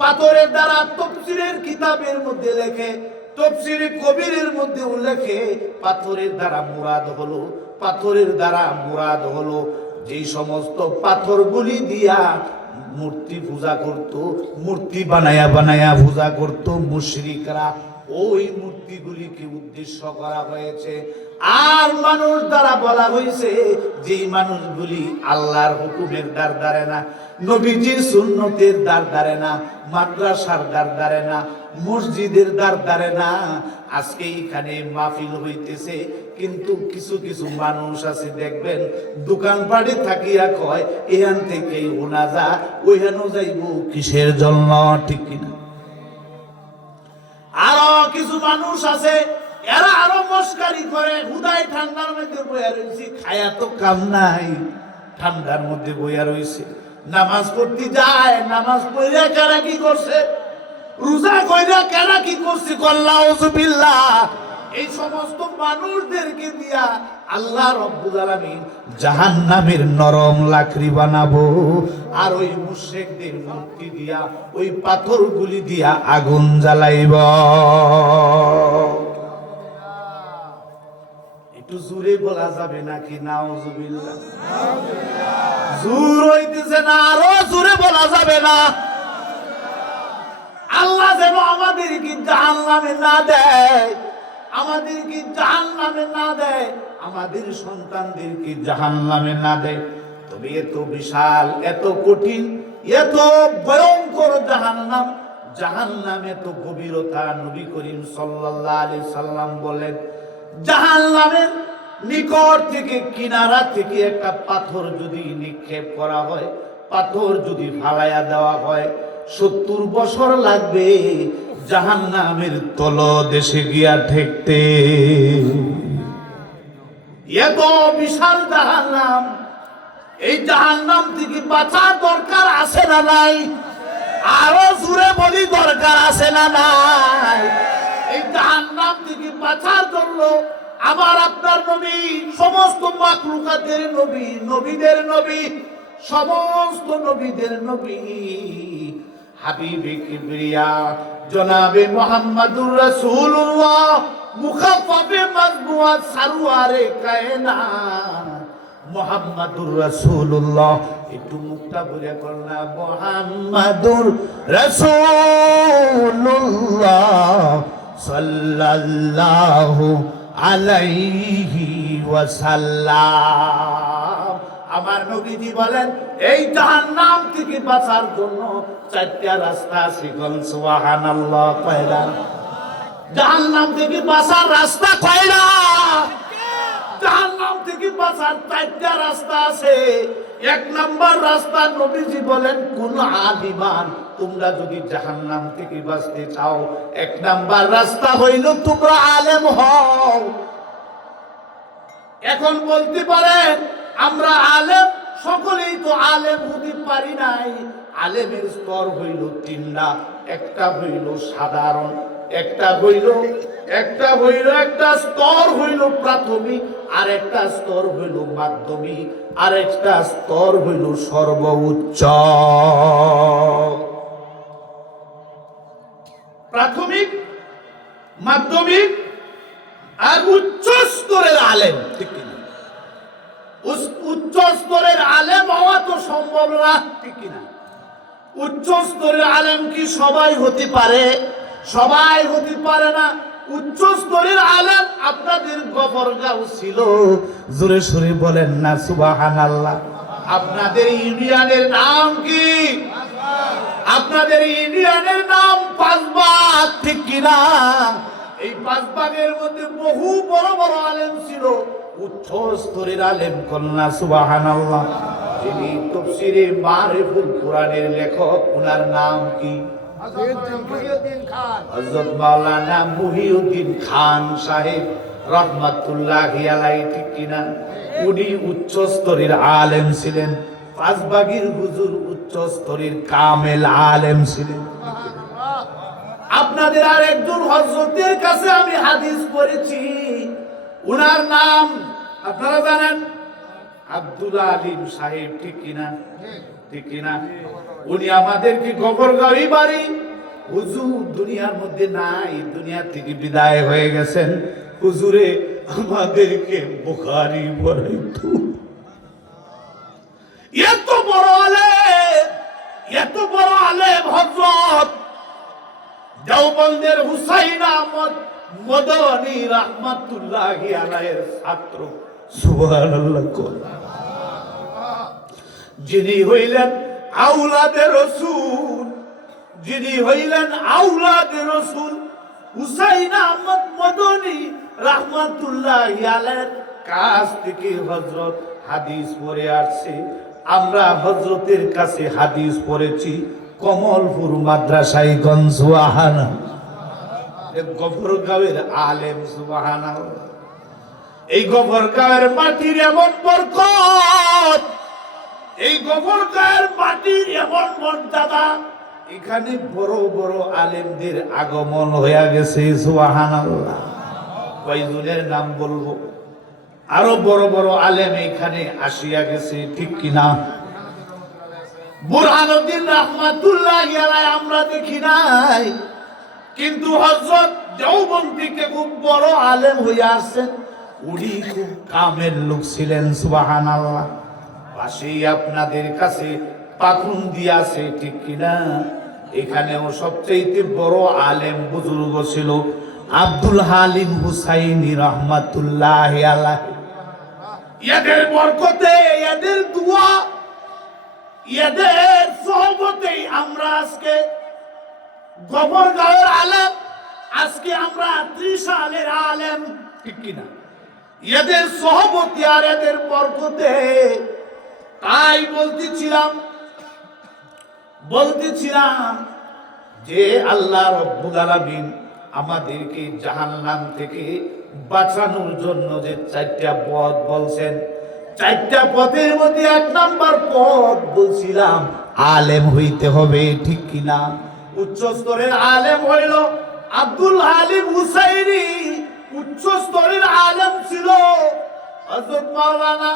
পাথরের দ্বারা তাফসীরের কিতাবের মধ্যে লেখে, তাফসীরে কবিরের মধ্যে উল্লেখে, পাথরের দ্বারা মুরাদ হলো, পাথরের দ্বারা মুরাদ হলো যেই সমস্ত পাথরগুলি দিয়া মূর্তি পূজা করত, মূর্তি বানায়া বানায়া পূজা করত মুশরিকরা, ওই মূর্তিগুলিকে উদ্দেশ্য করা হয়েছে। আর মানুষ দ্বারা বলা হয়েছে যেই মানুষগুলি আল্লাহর হুকুমের দ্বার ধারে না, নবীজির সুন্নতের দ্বার ধারে না, মাদ্রাসার দ্বার ধারে না, মসজিদের দ্বার ধারে না। আজকে এখানে মাহফিল হইতেছে, কিন্তু কিছু কিছু মানুষ আছে দেখবেন দোকানপাটে থাকিয়া কয় এখান থেকে ওনা যা, ওইখানেও যাইব কিসের জন্য? ঠিক কিনা? আরো কিছু মানুষ আছে এরা আরো মস্কারি করে, হুদাই ঠান্ডার মধ্যে বইয়া রয়েছে, খায়া তো কাম নাই, ঠান্ডার মধ্যে বইয়া রয়েছে। নামাজ পড়তে যায়, নামাজ পড়িয়া কারা কি করছে, রোজা কইরা কারা কি করছে, আল্লাহুবিল্লাহ। এই সমস্ত মানুষদেরকে দিয়া আল্লাহ রাব্বুল আলামিন জাহান্নামের নরম লাকড়ি বানাবো। আর ওই মুশরিকদের মূর্তি দিয়া, ওই পাথরগুলি দিয়া আগুন জ্বালাইব। একটু জোরে বলা যাবে নাকি নাউজুবিল্লাহ? জোর হইতেছে না, আরো জোরে বলা যাবে না? আল্লাহ যেন আমাদেরকে জাহান্নামে না দেয়, আমাদেরকে জাহান্নামে না দেয়, আমাদের সন্তানদেরকে জাহান্নামে না দেয়। তবে এত বিশাল, এত কঠিন, এত ভয়ঙ্কর জাহান্নাম, জাহান্নামে তো গভীরতা। নবী করিম সাল্লাল্লাহু আলাইহি সাল্লাম বলেন, জাহান্নামের নিকট থেকে, কিনারা থেকে একটা পাথর যদি নিক্ষেপ করা হয়, পাথর যদি ফালাইয়া দেওয়া হয়, 70 বছর লাগবে জাহান্নামের তলদেশে গিয়া ঠেকতে। এত বিশাল জাহান্নাম, এই জাহান্নাম থেকে বাঁচার দরকার আছে না নাই? আরো জোরে বলি, দরকার আছে না নাই? এই জাহান্নাম থেকে বাঁচার জন্য আমার আপনার নবী, সমস্ত মাখলুকাতের নবী, নবীদের নবী, সমস্ত নবীদের নবী, হাবিবে কিবরিয়া জনাবে মুহাম্মাদুর রাসূলুল্লাহ, মুখাফফে মাজমুআত সারওয়ারে কায়নাত মুহাম্মাদুর রাসূলুল্লাহ। একটু মুখটা ভরে করলাম, মুহাম্মাদুর রাসূলুল্লাহ সাল্লাল্লাহু আলাইহি ওয়াসাল্লাম। আমার নবীজি বলেন, এই জাহান্নাম থেকে বাঁচার জন্য চারটা রাস্তা আছে। সুবহানাল্লাহ। কয়টা? জাহান্নাম থেকে বাঁচার রাস্তা কয়টা? জাহান্নাম থেকে বাঁচার চারটা রাস্তা আছে। এক নাম্বার রাস্তা নবীজি বলেন, কোন আলিমান, তোমরা যদি জাহান্নাম থেকে বাঁচতে চাও, এক নাম্বার রাস্তা হইল তোমরা আলেম হও। এখন বলতে পারেন আমরা আলেম, সকলেই তো আলেম হতে পারি নাই। আলেমের স্তর হইল তিনটা। একটা হইল সাধারণ, একটা স্তর হইল প্রাথমিক, আর একটা স্তর হইল মাধ্যমিক, আর একটা স্তর হইল সর্বোচ্চ। প্রাথমিক, মাধ্যমিক আর উচ্চ স্তরের আলেম। ঠিক কিনা? উচ্চ স্তরের আলেম হওয়া তো সম্ভব না, ঠিক কিনা? উচ্চ স্তরের আলেম কি সবাই হতে পারে? সবাই হতে পারে না। উচ্চ স্তরের আলেম আপনাদের গফরগাঁও ছিল, জোরে সোরে বলেন না সুবহানাল্লাহ। আপনাদের ইউনিয়নের নাম কি? আপনাদের ইউনিয়নের নাম পাঁচবাগ, ঠিক কিনা? এই পাঁচবাগের মধ্যে বহু বড় বড় আলেম ছিল, উচ্চ স্তরের আলেম। কন্যা সুবহানাল্লাহ। যিনি তাফসীরে মারিফুল কোরআনের লেখক, ওনার নাম কি? হযরত মাওলানা মুহিউদ্দিন খান সাহেব রাহমাতুল্লাহি আলাইহি, ঠিক কিনা? উনি উচ্চ স্তরের আলেম ছিলেন। পাঁচবাগীর হুজুর উচ্চ স্তরের কামেল আলেম ছিলেন। আপনাদের আর একজন হযরতের কাছে আমি হাদিস পড়েছি, ওনার নাম আপনারা জানেন, আব্দুল আলিম সাহেব, ঠিক কিনা? ঠিক কিনা? উনি আমাদেরকে গফরগাঁওই বাড়ি। হুজুর দুনিয়ার মধ্যে নাই, দুনিয়া থেকে বিদায় হয়ে গেছেন। হুজুরে আমাদেরকে বুখারী পড়াইতো। এত বড় আলেম, এত বড় আলেম হযরত দেওবন্দের হুসাইন আহমদ মদনী রাহমাতুল্লাহি আলাইহির ছাত্র। সুবহানাল্লাহ। যিনি হইলেন আওলাদে রাসূল, যিনি হইলেন আওলাদে রাসূল হুসাইন আহমদ মদনী রাহমাতুল্লাহি আলাইহির কাছ থেকে হযরত হাদিস পড়ে আসছে। আমরা হযরতের কাছে হাদিস পড়েছি কমলপুর মাদ্রাসায় গঞ্জ। সুবহানাল্লাহ। গফরগাঁওয়ের আলেম। সুবহানাল্লাহ। এই গফরগাঁওয়ের মাটির এমন বরকত, এই গফরগাঁওয়ের মাটির এমন মর্যাদা, এখানে বড় বড় আলেমদের আগমন হয়ে গেছে। সুবহানাল্লাহ। কয়জনের নাম বলবো? আরো বড় বড় আলেম এখানে আসিয়া গেছে, ঠিক কিনা? বুরহানুদ্দিন রাহমাতুল্লাহি আলাইহি আমরা দেখি নাই, কিন্তু হযরত দেওবন্দ থেকে খুব বড় আলেম হইয়া আসছেন। উনি খুব কামের লোক ছিলেন। সুবহানাল্লাহ। পাশেই আপনাদের কাছে পাখুন্দি আছে, ঠিক কিনা? এখানেও সবচেয়ে বড় আলেম বুজুর্গ ছিল আব্দুল হালিম হুসাইনি রাহমাতুল্লাহি আলাইহি। এদের বরকতে, এদের দোয়া, এদের সহবতেই আমরা আজকে গফরগাঁওয়ের আলেম, আজকে আমরা 30 সালের আলেম, ঠিক কিনা? এদের সহবতি আর এদের বরকতে। তাই বলতেছিলাম যে আল্লাহ রব্বুল আলামিন আমাদেরকে জাহান্নাম থেকে বাঁচানোর জন্য যে চারটা পথ বলছেন, চারটা পথের মধ্যে এক নাম্বার পথ বলছিলাম আলেম হইতে হবে, ঠিক কিনা? উচ্চ স্তরের আলেম হইল আব্দুল হালিম হুসাইনি। উচ্চ স্তরের আলেম ছিল হযরত মাওলানা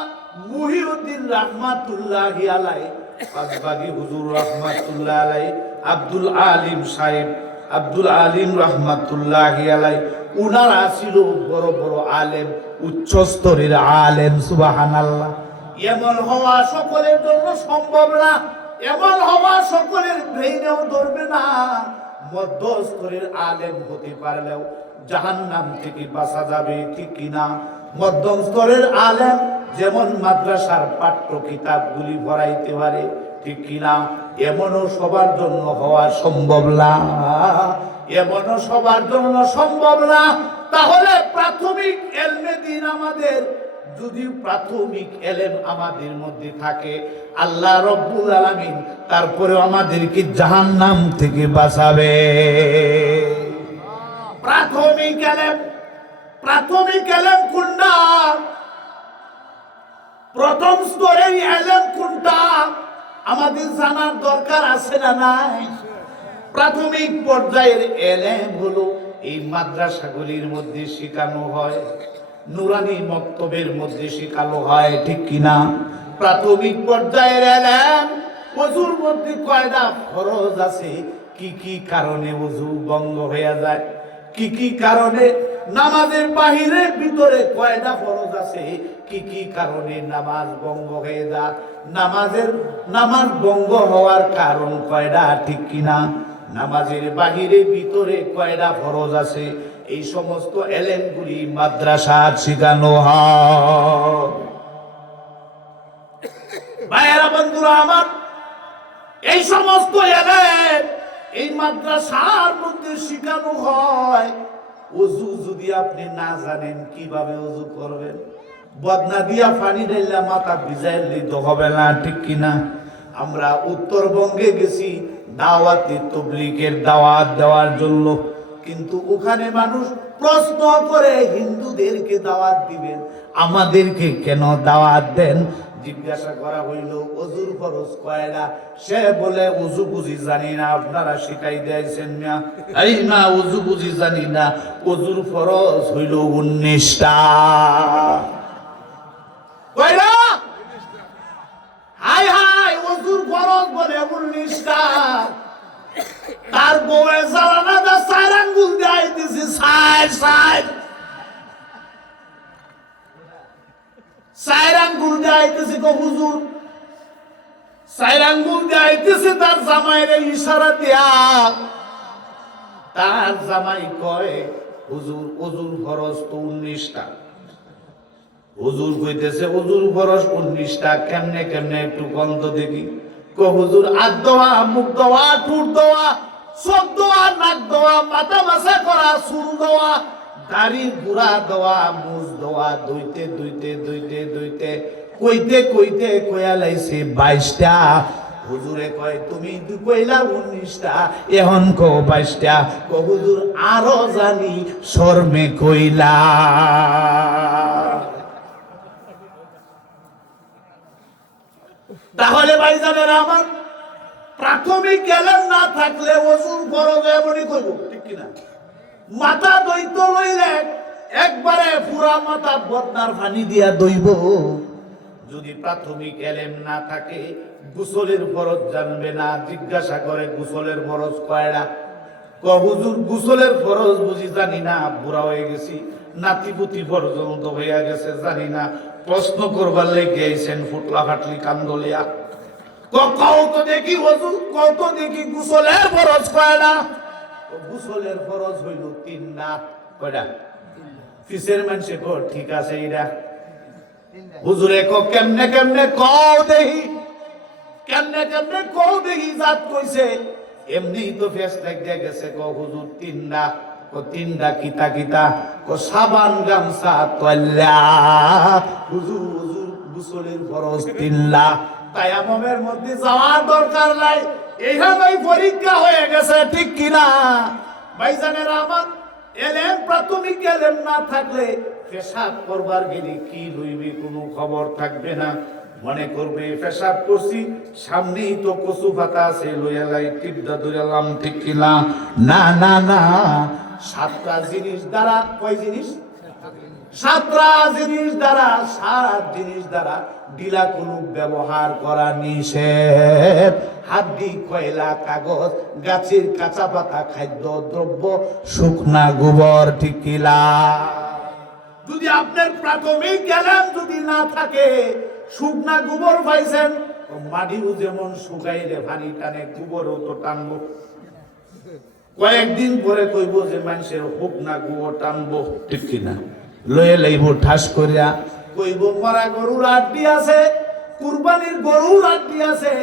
মুহিউদ্দিন রাহমাতুল্লাহি আলাইহি, পাঁচবাগী হুজুর রাহমাতুল্লাহ আলাইহি, আব্দুল আলিম সাহেব, আব্দুল আলিম রাহমাতুল্লাহি আলাইহি। উনারা ছিল বড় বড় আলেম, উচ্চ স্তরের আলেম। সুবহানাল্লাহ। এমন হওয়া সকলের জন্য সম্ভব না, এমন হওয়া সকলের ব্রেইনেও ধরবে না। মধ্যস্তরের আলেম হতে পারলেও জাহান্নাম থেকে বাঁচা যাবে, ঠিক কিনা? মধ্যম স্তরের আলেম যেমন মাদ্রাসার পাঠ্য কিতাবগুলি ভরাইতে পারে, ঠিক কিনা? এমনও সবার জন্য হওয়া সম্ভব না, এমনও সবার জন্য সম্ভব না। তাহলে প্রাথমিক এলমে দ্বীন আমাদের, যদি প্রাথমিক এলেম আমাদের মধ্যে থাকে, আল্লাহ রব্বুল আলামিন তারপরে আমাদেরকে জাহান্নাম থেকে বাঁচাবে। প্রাথমিক এলেম, প্রাথমিক এলেম কোনটা? প্রথম স্তরের এলেম কোনটা আমাদের জানার দরকার আছে না নাই? প্রাথমিক পর্যায়ের এলেম হলো এই মাদ্রাসাগুলির মধ্যে শেখানো হয়, নুরানি মক্তবের মধ্যে শেখানো হয়, ঠিক কিনা? প্রাথমিক পর্যায়ের এলেম ওযুর মধ্যে কয়টা ফরজ আছে, কি কি কারণে ওযু ভঙ্গ হয়ে যায়, কি কি কারণে নামাজের বাহিরে ভিতরে কয়টা ফরজ আছে, কি কি কারণে নামাজ ভঙ্গ হয়ে যায়, নামাজ ভঙ্গ হওয়ার কারণ কয়টা, ঠিক কিনা? নামাজের বাহিরে ভিতরে কয়টা ফরজ আছে, এই সমস্ত এলেমগুলি মাদ্রাসায় শেখানো হয়। ভাইয়েরা, বন্ধুরা আমার, এই সমস্ত এলেম এই মাদ্রাসার মধ্যে শেখানো হয়। ওযু যদি আপনি না জানেন কিভাবে ওযু করবেন, বদনা দিয়া পানি ঢেললে মাথা ভিজাইলে তো হবে না, ঠিক কিনা? আমরা উত্তরবঙ্গে গেছি দাওয়াতে তাবলীগের দাওয়াত দেওয়ার জন্য, কিন্তু ওখানে মানুষ প্রশ্ন করে হিন্দুদেরকে দাওয়াত দিবেন, আমাদেরকে কেন দাওয়াত দেন? জিজ্ঞাসা করা হইল ওযুর ফরজ কয়টা? সে বলে ওযু বুঝি জানি না, আপনারা শিখাই দিয়েছেন না। এই না, ওযু বুঝি জানি না, ওযুর ফরজ হইল 19টা। কয়টা? হাই হাই, ওযুর ফরজ বলে 19টা। তার বউয়ে জ্বালানা দা 4 আঙ্গুল দেখাইতেছে, 4 আঙ্গুল দেখাইতেছে। গো হুজুর, 4 আঙ্গুল দেখাইতেছে তার জামাইরে ইশারা দিয়া। তার জামাই কয়, হুজুর ওযুর ফরজ তো 19টা। হুজুর কইতেছে ওযুর ফরজ 19টা, কেমনে কেমনে একটু গন্ধ দেখি। কো হুজুর, হাত দেওয়া, মুখ দেওয়া, ঠোঁট দেওয়া, চোখ দেওয়া, নাক দেওয়া, মাথা মাসা করা, চুল দেওয়া, দাড়ি গুড়া দেওয়া, মুছ দেওয়া, ধুইতে ধুইতে ধুইতে ধুইতে কইতে কইতে কয়া লাইছে 22টা। হুজুরে কয়, তুমি কইলা 19টা, এখন কো 22টা। কো হুজুর, আরো জানি শরমে কইলা। তাহলে ভাইজানের আমার, প্রাথমিক জ্ঞান না থাকলে ওযুর ফরজ এমনই কইব, ঠিক কিনা? মাথা দইত লইলে একবারে পুরা মাথা বদনার পানি দিয়া দইব। যদি প্রাথমিক এলেম না থাকে, গোসলের ফরজ জানবে না। জিজ্ঞাসা করে গোসলের ফরজ কয়টা? ক হুজুর, গোসলের ফরজ বুঝি জানি না, বুড়া হয়ে গেছি, নাতিপুতি পর্যন্ত হইয়া গেছে, জানি না। প্রশ্ন করবার লেগে আইছেন ফুটলা ফাটলি কান্দলিয়া। কও তো দেখি হুজুর, কও তো দেখি গোসলের ফরজ কয়টা? গোসলের ফরজ হইল 3টা। কয়টা? ফিসের মানুষে কো ঠিক আছে এইটা। হুজুরে কো কেমনে কেমনে কও দেখি, কেমনে কেমনে কও দেখি, জাত কইছে এমনি তো ফেস লাগিয়া গেছে। কো হুজুর 3টা। কো 3টা কিতা কিতা? কো সাবান, গামছা, তল্লা। হুজুর হুজুর গোসলের ফরজ 3টা, তায়াম্মুমের মধ্যে যাওয়ার দরকার নাই, এইখানেই পরীক্ষা হয়ে গেছে, ঠিক কিনা? ভাইজানেরা আমার, এলেম প্রাথমিক এলেম না থাকলে পেশাব করবার গেলে কি হইবে কোনো খবর থাকবে না। মনে করবে পেশাব করছি, সামনেই তো কচু পাতা আছে, লইয়া লাই টিপদা ধরালাম, ঠিক কিনা? না না না, সাতটা জিনিস দ্বারা, কয় জিনিস? সাতটা জিনিস দ্বারা, সাত জিনিস দ্বারা ডিলা কুলুপ ব্যবহার করা নিষেধ। হাড্ডি, কয়লা, কাগজ, গাছের কাঁচা পাতা, খাদ্য দ্রব্য, শুকনা গোবর, ঠিক কিনা? যদি আপনার প্রাথমিক জ্ঞান যদি না থাকে, শুকনা গোবর পাইছেন, মাটিও যেমন শুকাইলে ভারী টানে, গোবরও তো টানবো। কয়েকদিন পরে কইব যে মানুষের হোক না গোবর টানবো, ঠিক কিনা? লয়ে লাইব ঠাস করিয়া, কইব মরা গরুর আড্ডি আছে, কুরবানির গরুর আড্ডি আছে,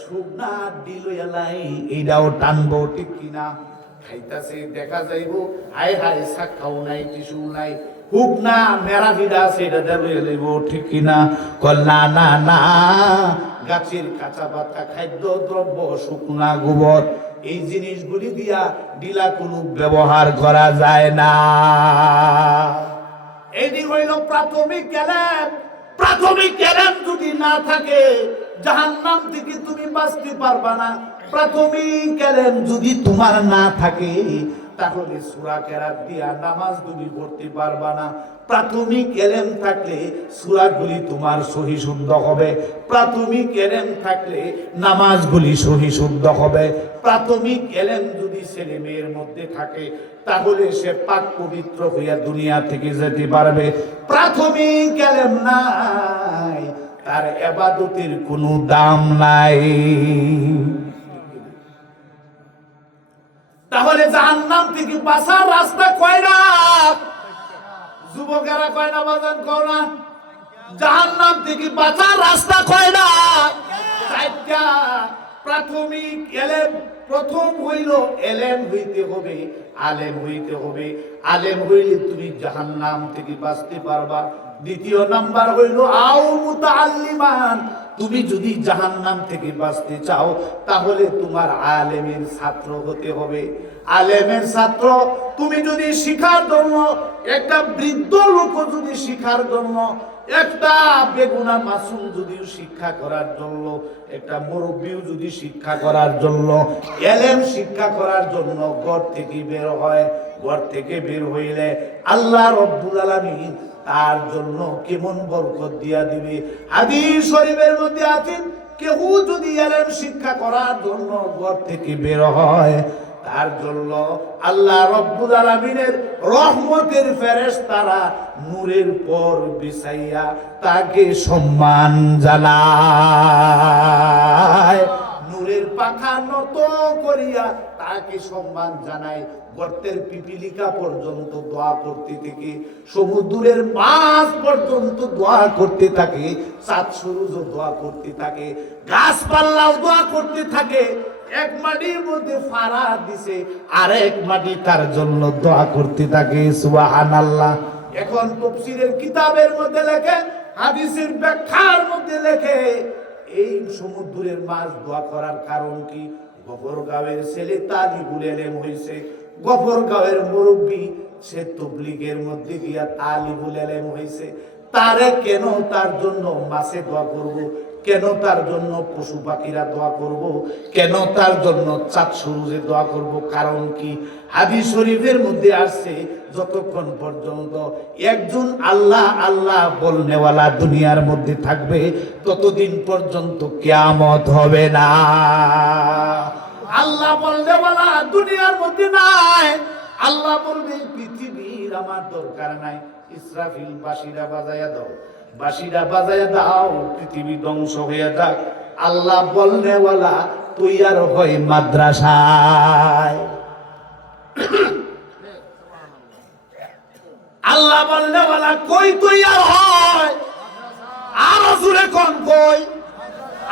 শুকনা আড্ডি লইয়া লাই, এইটাও টানবো, ঠিক কিনা? খাইতাছে, দেখা যাইব হাই হাই শাখাও নাই, টিসু নাই, হুক না মেরা ভিড়া আছে, এটা লইয়া লাইব, ঠিক কিনা? কল না না না, গাছের কাঁচা পাতা, খাদ্য দ্রব্য, শুকনা গোবর, এই জিনিসগুলি দিয়া ডিলা কোনো ব্যবহার করা যায় না। এটি হইল প্রাথমিক জ্ঞান। প্রাথমিক জ্ঞান যদি না থাকে, জাহান্নাম থেকে তুমি বাঁচতে পারবা না। প্রাথমিক জ্ঞান যদি তোমার না থাকে, তাহলে সূরা কেরাত দিয়া নামাজ তুমি পড়তে পারবা না। প্রাথমিক জ্ঞান থাকলে সূরাগুলি তোমার সহি শুদ্ধ হবে। প্রাথমিক জ্ঞান থাকলে নামাজগুলি সহি শুদ্ধ হবে। প্রাথমিক জ্ঞান যদি ছেলে মেয়ের মধ্যে থাকে, তাহলে সে পাক পবিত্র হইয়া দুনিয়া থেকে যেতে পারবে। প্রাথমিক জ্ঞান নাই, তার ইবাদতের কোনো দাম নাই। তাহলে জাহান্নাম থেকে বাঁচার রাস্তা কয়টা? যুবকেরা কয়টা বাজান কও না? জাহান্নাম থেকে বাঁচার রাস্তা কয়টা? চারটা। প্রাথমিক এলেম, প্রথম হইল এলেম হইতে হবে, আলেম হইতে হবে। আলেম হইলে তুমি জাহান্নাম থেকে বাঁচতে পারবা। দ্বিতীয় নাম্বার হইল আও মুতাআল্লিমান, তুমি যদি জাহান্নাম থেকে বাঁচতে চাও, তাহলে তোমার আলেমের ছাত্র হতে হবে। আলেমের ছাত্র, তুমি যদি শিখার জন্য, একটা বৃদ্ধ লোক যদি শিখার জন্য, একটা বেগুনা মাসুম যদি শিক্ষা করার জন্য, একটা মুরব্বিও যদি শিক্ষা করার জন্য, এলেম শিক্ষা করার জন্য ঘর থেকে বের হয়, ঘর থেকে বের হইলে আল্লাহ রব্বুল আলামিন তার জন্য কেমন বরকত দিয়া দিবে। হাদিস শরীফের মধ্যে আছে, কেউ যদি এলেম শিক্ষা করার জন্য ঘর থেকে বের হয়, তার জন্য আল্লাহ রব্বুল আলামিনের রহমতের ফেরেশতারা নূরের পর বিছাইয়া তাকে সম্মান জানায়, নূরের পাখা নত করিয়া তাকে সম্মান জানায়। গর্তের পিপিলিকা পর্যন্ত দোয়া করতে থাকে, সমুদ্রের মাছ পর্যন্ত দোয়া করতে থাকে, চাঁদ সূর্য দোয়া করতে থাকে, গাছপালাও দোয়া করতে থাকে। এক মাটির মধ্যে ফাড়া দিছে, আরেক মাটি তার জন্য দোয়া করতে থাকে। সুবহানাল্লাহ। এখন তাফসীরের কিতাবের মধ্যে লেখে, হাদিসের ব্যাখ্যার মধ্যে লেখে, এই সমুদ্রের মাছ দোয়া করার কারণ কি? গফরগাঁওয়ের ছেলে তালিবুল ইলম হইছে, গফরগাঁওয়ের মুরব্বী সে তাবলীগের মধ্যে গিয়া তালিবুল ইলম হইছে। তারে কেন তার জন্য মাছে দোয়া করব? কেন তার জন্য পশু পাখিরা দোয়া করব? কেন তার জন্য চাঁদ সূর্যে দোয়া করব? কারণ কি? হাদিস শরীফের মধ্যে আসছে, যতক্ষণ পর্যন্ত একজন আল্লাহ আল্লাহ বলনেওয়ালা দুনিয়ার মধ্যে থাকবে, ততদিন পর্যন্ত কিয়ামত হবে না। আল্লাহ বলনেওয়ালা দুনিয়ার মধ্যে নাই। আল্লাহ বলবে, পৃথিবীর আমার দরকার নাই, ইসরাফিল বাঁশিটা বাজায়া দাও, বাঁশিটা বাজায়া দাও, পৃথিবী ধ্বংস হয়ে যাক। আল্লাহ বলনেওয়ালা তৈয়ার হয় মাদ্রাসায়। আল্লাহ বলনেওয়ালা কই তৈয়ার হয়? আর জোরে কোন কই?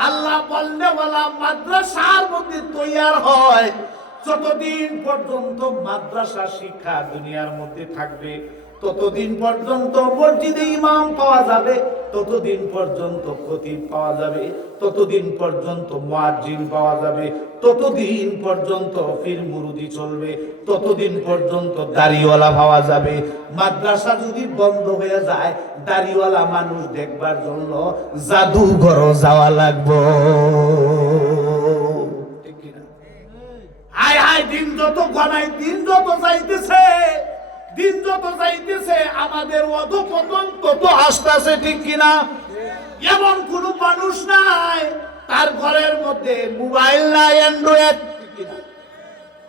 আল্লাহ বলনেওয়ালা মাদ্রাসার মধ্যে তৈয়ার হয়। যতদিন পর্যন্ত মাদ্রাসা শিক্ষা দুনিয়ার মধ্যে থাকবে, ততদিন পর্যন্ত মসজিদে ইমাম পাওয়া যাবে, ততদিন পর্যন্ত খতিব পাওয়া যাবে, ততদিন পর্যন্ত মুয়াজ্জিন পাওয়া যাবে, ততদিন পর্যন্ত পীর মুরিদি চলবে, ততদিন পর্যন্ত দাড়িওয়ালা পাওয়া যাবে। মাদ্রাসা যদি বন্ধ হয়ে যায়, দাড়িওয়ালা মানুষ দেখবার জন্য জাদুঘর যাওয়া লাগবে। ঠিক কি না? হায় হায়, দিন যত গনাই, দিন যত যাইতেছে, দিন যত যাইতেছে, আমাদের অধঃপতন তত আসতেছে। ঠিক কিনা? এমন কোন মানুষ নাই তার ঘরের মধ্যে মোবাইল নাই, অ্যান্ড্রয়েড। ঠিক কিনা?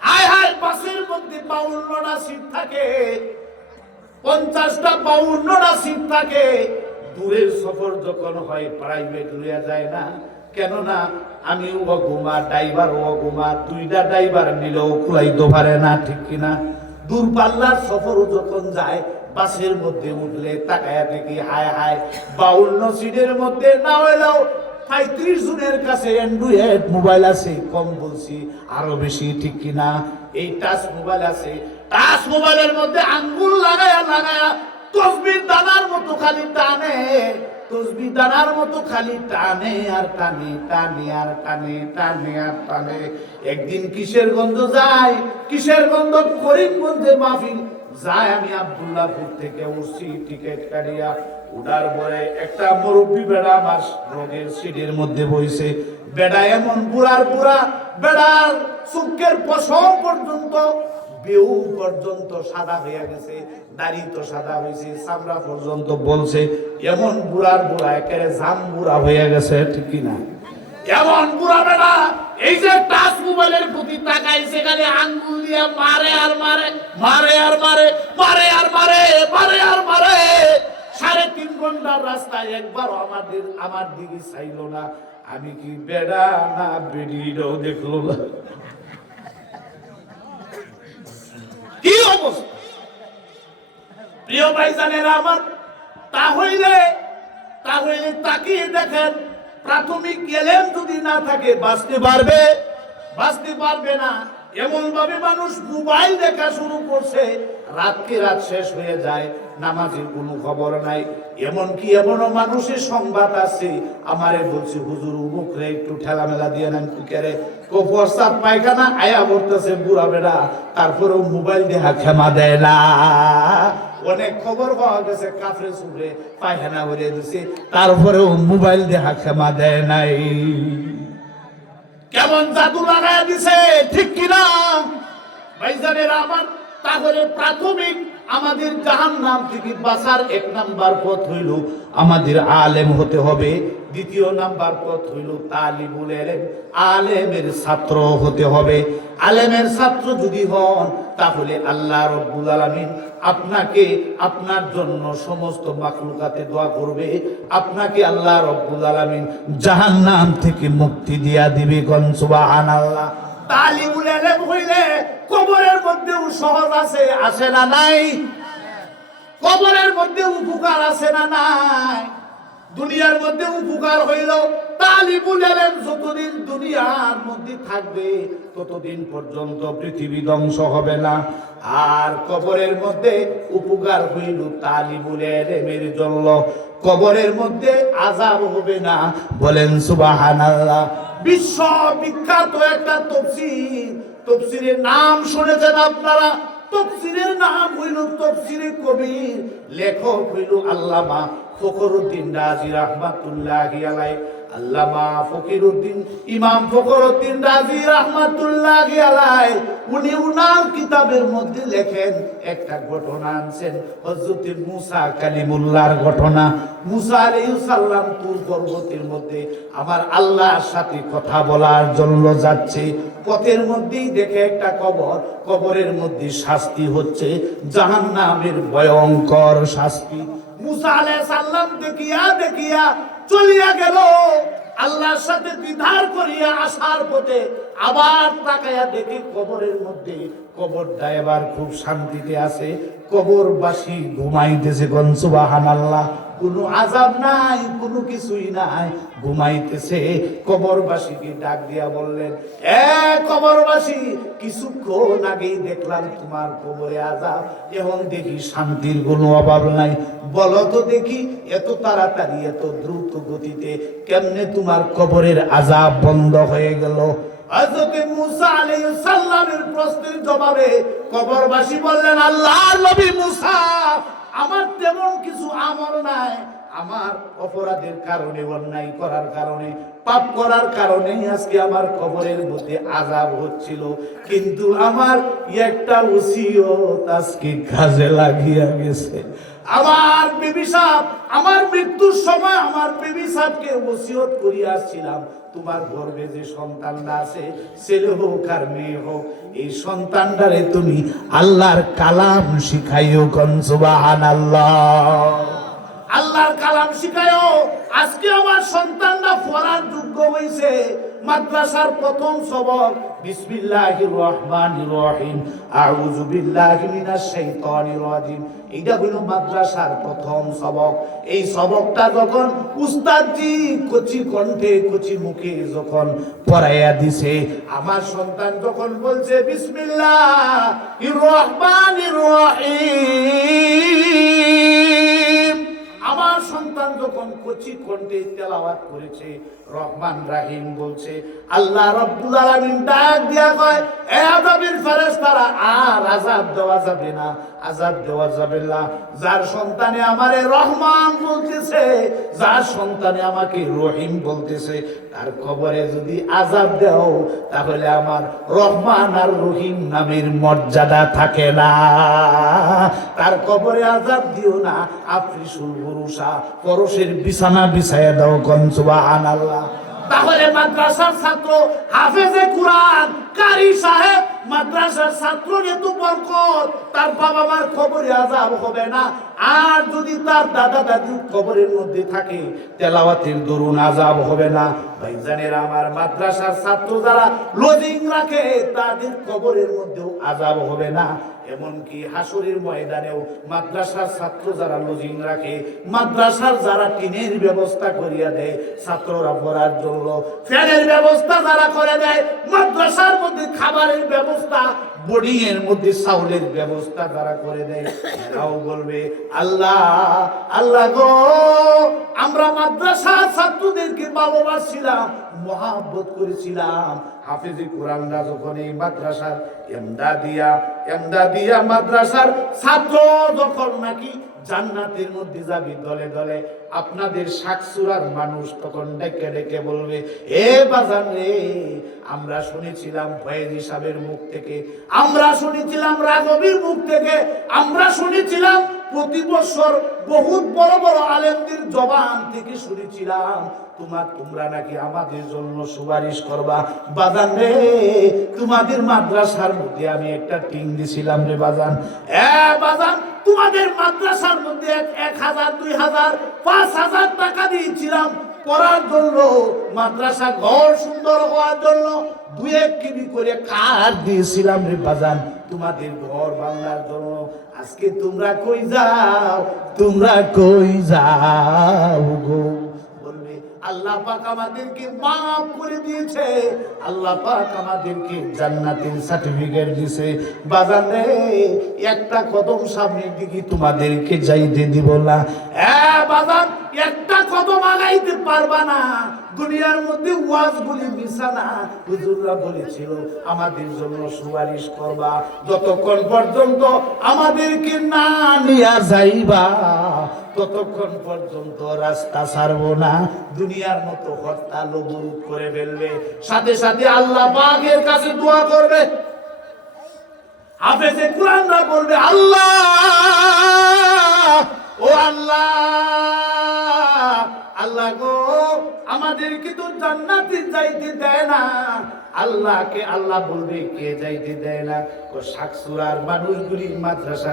হায় হায়, বাসের মধ্যে 52টা সিট থাকে, 50টা 52টা সিট থাকে। দূরের সফর যখন হয়, প্রাইভেট লইয়া যায় না, কেননা আমি ঘুমা, ড্রাইভার ঘুমা, 2টা ড্রাইভার নিলেও কুলাইতে পারে না। ঠিক কিনা? দূরপাল্লার সফরও যখন যায়, বাসের মধ্যে উঠলে তাকায়া দেখি হায় হায়, 52 সিটের মধ্যে না হইলেও 35 জনের কাছে অ্যান্ড্রয়েড মোবাইল আছে। কম বলছি, আরো বেশি। ঠিক কিনা? এই টাচ মোবাইল আছে, টাচ মোবাইলের মধ্যে আঙ্গুল লাগায়া লাগায়া তসবির দানার মতো খালি টানে, তসবির দানার মতো খালি টানে আর টানে, টানে আর টানে, টানে আর টানে। একদিন কিশোরগঞ্জ যায়, কিশোরগঞ্জ করিমগঞ্জে মাহফিল যায়। আমি আব্দুল্লাহপুর থেকে উঠছি টিকিট কাটিয়া, উঠার পরে একটা মুরব্বী বেড়া আমার রোগের সিটের মধ্যে বইছে। বেড়া এমন বুড়ার বুড়া, বেড়ার চুকের পশম পর্যন্ত, বেউ পর্যন্ত সাদা হয়ে গেছে, দাড়ি তো সাদা হয়েছে, চামড়া পর্যন্ত বলছে। এমন বুড়ার বুড়া, একেবারে জাম বুড়া হয়ে গেছে। ঠিক কিনা? এমন বুড়া বেড়া এই যে টাচ মোবাইলের প্রতি তাকাই, সেখানে আঙ্গুল দিয়ে মারে আর মারে, মারে আর মারে, মারে আর মারে, মারে আর মারে। 3.5 ঘন্টার রাস্তায় একবার আমার দিকে চাইল না। আমি কি বেড়া না বেড়িটাও দেখলো না? কি অবস্থা প্রিয় ভাইজানেরা আমার। তাহলে তাকিয়ে দেখেন, প্রাথমিক জ্ঞান যদি না থাকে বাঁচতে পারবে? বাঁচতে পারবে না। এমন ভাবে মানুষ মোবাইল দেখা শুরু করছে, রাতকে রাত শেষ হয়ে যায়, নামাজের কোনো খবর নাই। এমনকি এমনও মানুষের সংবাদ আছে, আমারে বলছে হুজুর মুখরে একটু ঠেলামেলা দিয়ে নেন, কুকেরে প্রস্তাব পায়খানা আয়া বলতেছে বুড়া বেড়া, তারপরেও মোবাইল দেখা ক্ষমা দেয় না। অনেক খবর পাওয়া গেছে কাফরে সুরে পায়খানা করে দিছে, তারপরেও মোবাইল দেখা ক্ষমা দেয় নাই। কেমন জাদু লাগায় দিছে। ঠিক কিনা ভাইজানেরা আমার? তাহলে প্রাথমিক আমাদের জাহান্নাম থেকে বাঁচার 1 নাম্বার পথ হইল আমাদের আলেম হতে হবে। 2য় নাম্বার পথ হইল তালিবুল ইলম, আলেমের ছাত্র হতে হবে। আলেমের ছাত্র যদি হন, তাহলে আল্লাহ রাব্বুল আলামিন আপনাকে, আপনার জন্য সমস্ত মাখলুকাতে দোয়া করবে। আপনাকে আল্লাহ রাব্বুল আলামিন জাহান্নাম থেকে মুক্তি দিয়া দিবে। কোন সুবহানাল্লাহ। তালিবুল ইলম হইলে কবরের মধ্যেও সহজ আছে, আছে না নাই? কবরের মধ্যে উপকার আছে না নাই? দুনিয়ার মধ্যে উপকার হইল তালিবুল ইলম যতদিন দুনিয়ার মধ্যে থাকবে, ততদিন পর্যন্ত পৃথিবী ধ্বংস হবে না। আর কবরের মধ্যে উপকার হইল তালিবুল ইলমের জন্য, কবরের মধ্যে আযাব হবে না। বলেন সুবহানাল্লাহ। বিশ্ব বিখ্যাত একটা তাফসীর, তাফসীরের নাম শুনেছেন আপনারা? তাফসীরের নাম হইল তাফসীরে কবির, লেখক হইল আল্লামা ফখরুদ্দিন রাজি রাহমাতুল্লাহি আলাইহি। আল্লামা ফকিরউদ্দিন, ইমাম ফখরুদ্দিন রাজি রাহমাতুল্লাহি আলাইহি, উনি উনার কিতাবের মধ্যে লেখেন, একটা ঘটনা আনছেন হযরত মুসা কালিমুল্লাহর ঘটনা। মুসা আলাইহিস সালাম তুর পর্বতের মধ্যে আমার আল্লাহর সাথে কথা বলার জন্য যাচ্ছে। পথের মধ্যেই দেখে একটা কবর, কবরের মধ্যে শাস্তি হচ্ছে, জাহান্নামের ভয়ঙ্কর শাস্তি। মুসা আলাইহিস সালাম দেখিয়া দেখিয়া চলিয়া গেল। আল্লাহর সাথে দ্বিধার করিয়া আসার পথে আবার তাকায়া দেখি কবরের মধ্যে, কবরটা এবার খুব শান্তিতে আছে, কবরবাসী ঘুমাইতেছে। কোন সুবহানাল্লাহ। কোনো আযাব নাই, কোনো কিছুই নাই, ঘুমাইতেছে। কবরবাসীকে ডাক দিয়া বললেন, এ কবরবাসী, কিছুক্ষণ আগেই দেখলাম তোমার কবরে আযাব, এখন দেখি শান্তির কোনো অভাব নাই। বলো তো দেখি, এত তাড়াতাড়ি এত দ্রুত গতিতে কেমনে তোমার কবরের আযাব বন্ধ হয়ে গেল? হযরত মুসা আলাইহিস সালামের প্রশ্নের জবাবে কবরবাসী বললেন, আল্লাহর নবী মুসা, আমার তেমন কিছু আমল নাই, আমার অপরাধের কারণে, অন্যায় করার কারণে, পাপ করার কারণে আজকে আমার কবরের মধ্যে আযাব হচ্ছিল, কিন্তু আমার একটা ওসিয়ত আজকে কাজে লাগিয়া গেছে। আমার বিবি সাহেব, আমার মৃত্যুর সময় আমার বিবি সাহেবকে ওসিয়ত করিয়া আসছিলাম, তোমার গর্ভে যে সন্তানটা আছে, ছেলে হোক আর মেয়ে হোক, এই সন্তানটারে তুমি আল্লাহর কালাম শিখাইও। কোন সুবহানাল্লাহ। আল্লাহর কালাম শিখায়ও। আজকে আমার সন্তানরা পড়ার যোগ্য হয়েছে। মাদ্রাসার প্রথম সবক বিসমিল্লাহির রহমানির রহিম, আউযু বিল্লাহি মিনাশ শাইতানির রাজিম। এটা হলো মাদ্রাসার প্রথম সবক। এই সবকটা যখন উস্তাদজি কচি কণ্ঠে কচি মুখে যখন পড়াইয়া দিছে, আমার সন্তান যখন বলছে বিসমিল্লাহির রহমানির রহিম, আমার সন্তান যখন কচি কণ্ঠে তেলাওয়াত করেছে, রহমান রাহিম বলছে, আল্লাহ রাব্বুল আলামিন ডাক দিয়া কয়, এ আযাবের ফেরেশতারা, আর আযাব দেওয়া যাবে না, আযাব দেওয়া যাবে না। যার সন্তানে আমারে রহমান বলতেছে, যার সন্তানে আমাকে রহিম বলতেছে, তার কবরে যদি আযাব দাও, তাহলে আমার রহমান আর রহিম নামের মর্যাদা থাকে না। তার কবরে আযাব দিও না, আফরিসুল বুরুসা, পরশের বিছানা বিছায়া দাও। কোন সুবহানাল্লাহ। তাহলে মাদ্রাসার ছাত্র, হাফেজে কুরআন, কারি সাহেব, মাদ্রাসার ছাত্র এত বরকত, তার বাবা মার কবরে আযাব হবে না। আর যদি তার দাদা দাদি কবরের মধ্যে থাকে, তেলাওয়াতের দরুন আযাব হবে না। ভাইজানেরা আমার, মাদ্রাসার ছাত্র যারা লজিং রাখে, তাদের কবরের মধ্যেও আযাব হবে না। এমনকি হাসরের ময়দানেও মাদ্রাসার ছাত্র যারা লজিং রাখে, মাদ্রাসার যারা টিনের ব্যবস্থা করিয়া দেয় ছাত্ররা পড়ার জন্য, ফ্যানের ব্যবস্থা যারা করে দেয়, মাদ্রাসার মধ্যে খাবারের ব্যবস্থা, বোর্ডিং এর মধ্যে চাউলের ব্যবস্থা যারা করে দেয়, এরাও বলবে, আল্লাহ আল্লাহ গো, আমরা মাদ্রাসার ছাত্রদেরকে ভালোবাসছিলাম, মহব্বত করেছিলাম। হাফেজে কুরআনরা যখন এই মাদ্রাসার এমদাদিয়া মাদ্রাসার ছাত্র যখন নাকি জান্নাতের মধ্যে যাবে দলে দলে, আপনাদের শাকসুরার মানুষ তখন ডেকে ডেকে বলবে, এ বাজান রে, আমরা শুনেছিলাম ফয়েজি সাহেবের মুখ থেকে, আমরা শুনেছিলাম রাগবীর মুখ থেকে, আমরা শুনেছিলাম প্রতি বছর বহুত বড় বড় আলেমদের জবান থেকে শুনেছিলাম তোমরা নাকি আমাদের জন্য সুপারিশ করবা। বাজান রে, তোমাদের মাদ্রাসার মধ্যে আমি একটা টিং দিছিলাম রে বাজান। বাজান, তোমাদের মাদ্রাসার মধ্যে 1000, 2000, 5000 টাকা দিয়েছিলাম পড়ার জন্য, মাদ্রাসা ঘর সুন্দর হওয়ার জন্য 2-1 কিবি করে কাঠ দিয়েছিলাম রে বাজান, তোমাদের ঘর বাংলার জন্য। আজকে তোমরা কই যাও, তোমরা কই যাও গো? বলবে, আল্লাহ পাক আমাদেরকে মাফ করে দিয়েছে, আল্লাহ পাক আমাদেরকে জান্নাতের সার্টিফিকেট দিয়েছে। বাজান রে, একটা কদম সামনের দিকে তোমাদেরকে যাইতে দিব না। বাজান, একটা কদম আগাইতে পারবা না। দুনিয়ার মধ্যে ওয়াজগুলি মিশানা, হুজুররা বলেছিল আমাদের জন্য সুপারিশ করবা, যতক্ষণ পর্যন্ত আমাদেরকে না নিয়া যাইবা ততক্ষণ পর্যন্ত রাস্তা ছাড়বো না। দুনিয়ার মতো হরতাল অবরোধ করে ফেলবে, সাথে সাথে আল্লাহ পাকের কাছে দোয়া করবে। হাফেজে কুরআনরা বলবে, আল্লাহ, ও আল্লাহ, আল্লাহ গো, আমাদেরকে তো জান্নাতে যাইতে দেয় না। আল্লাহকে আল্লাহ বলবে, কে যাইতে দেয় না? শাকসুরার মানুষগুলি মাদ্রাসা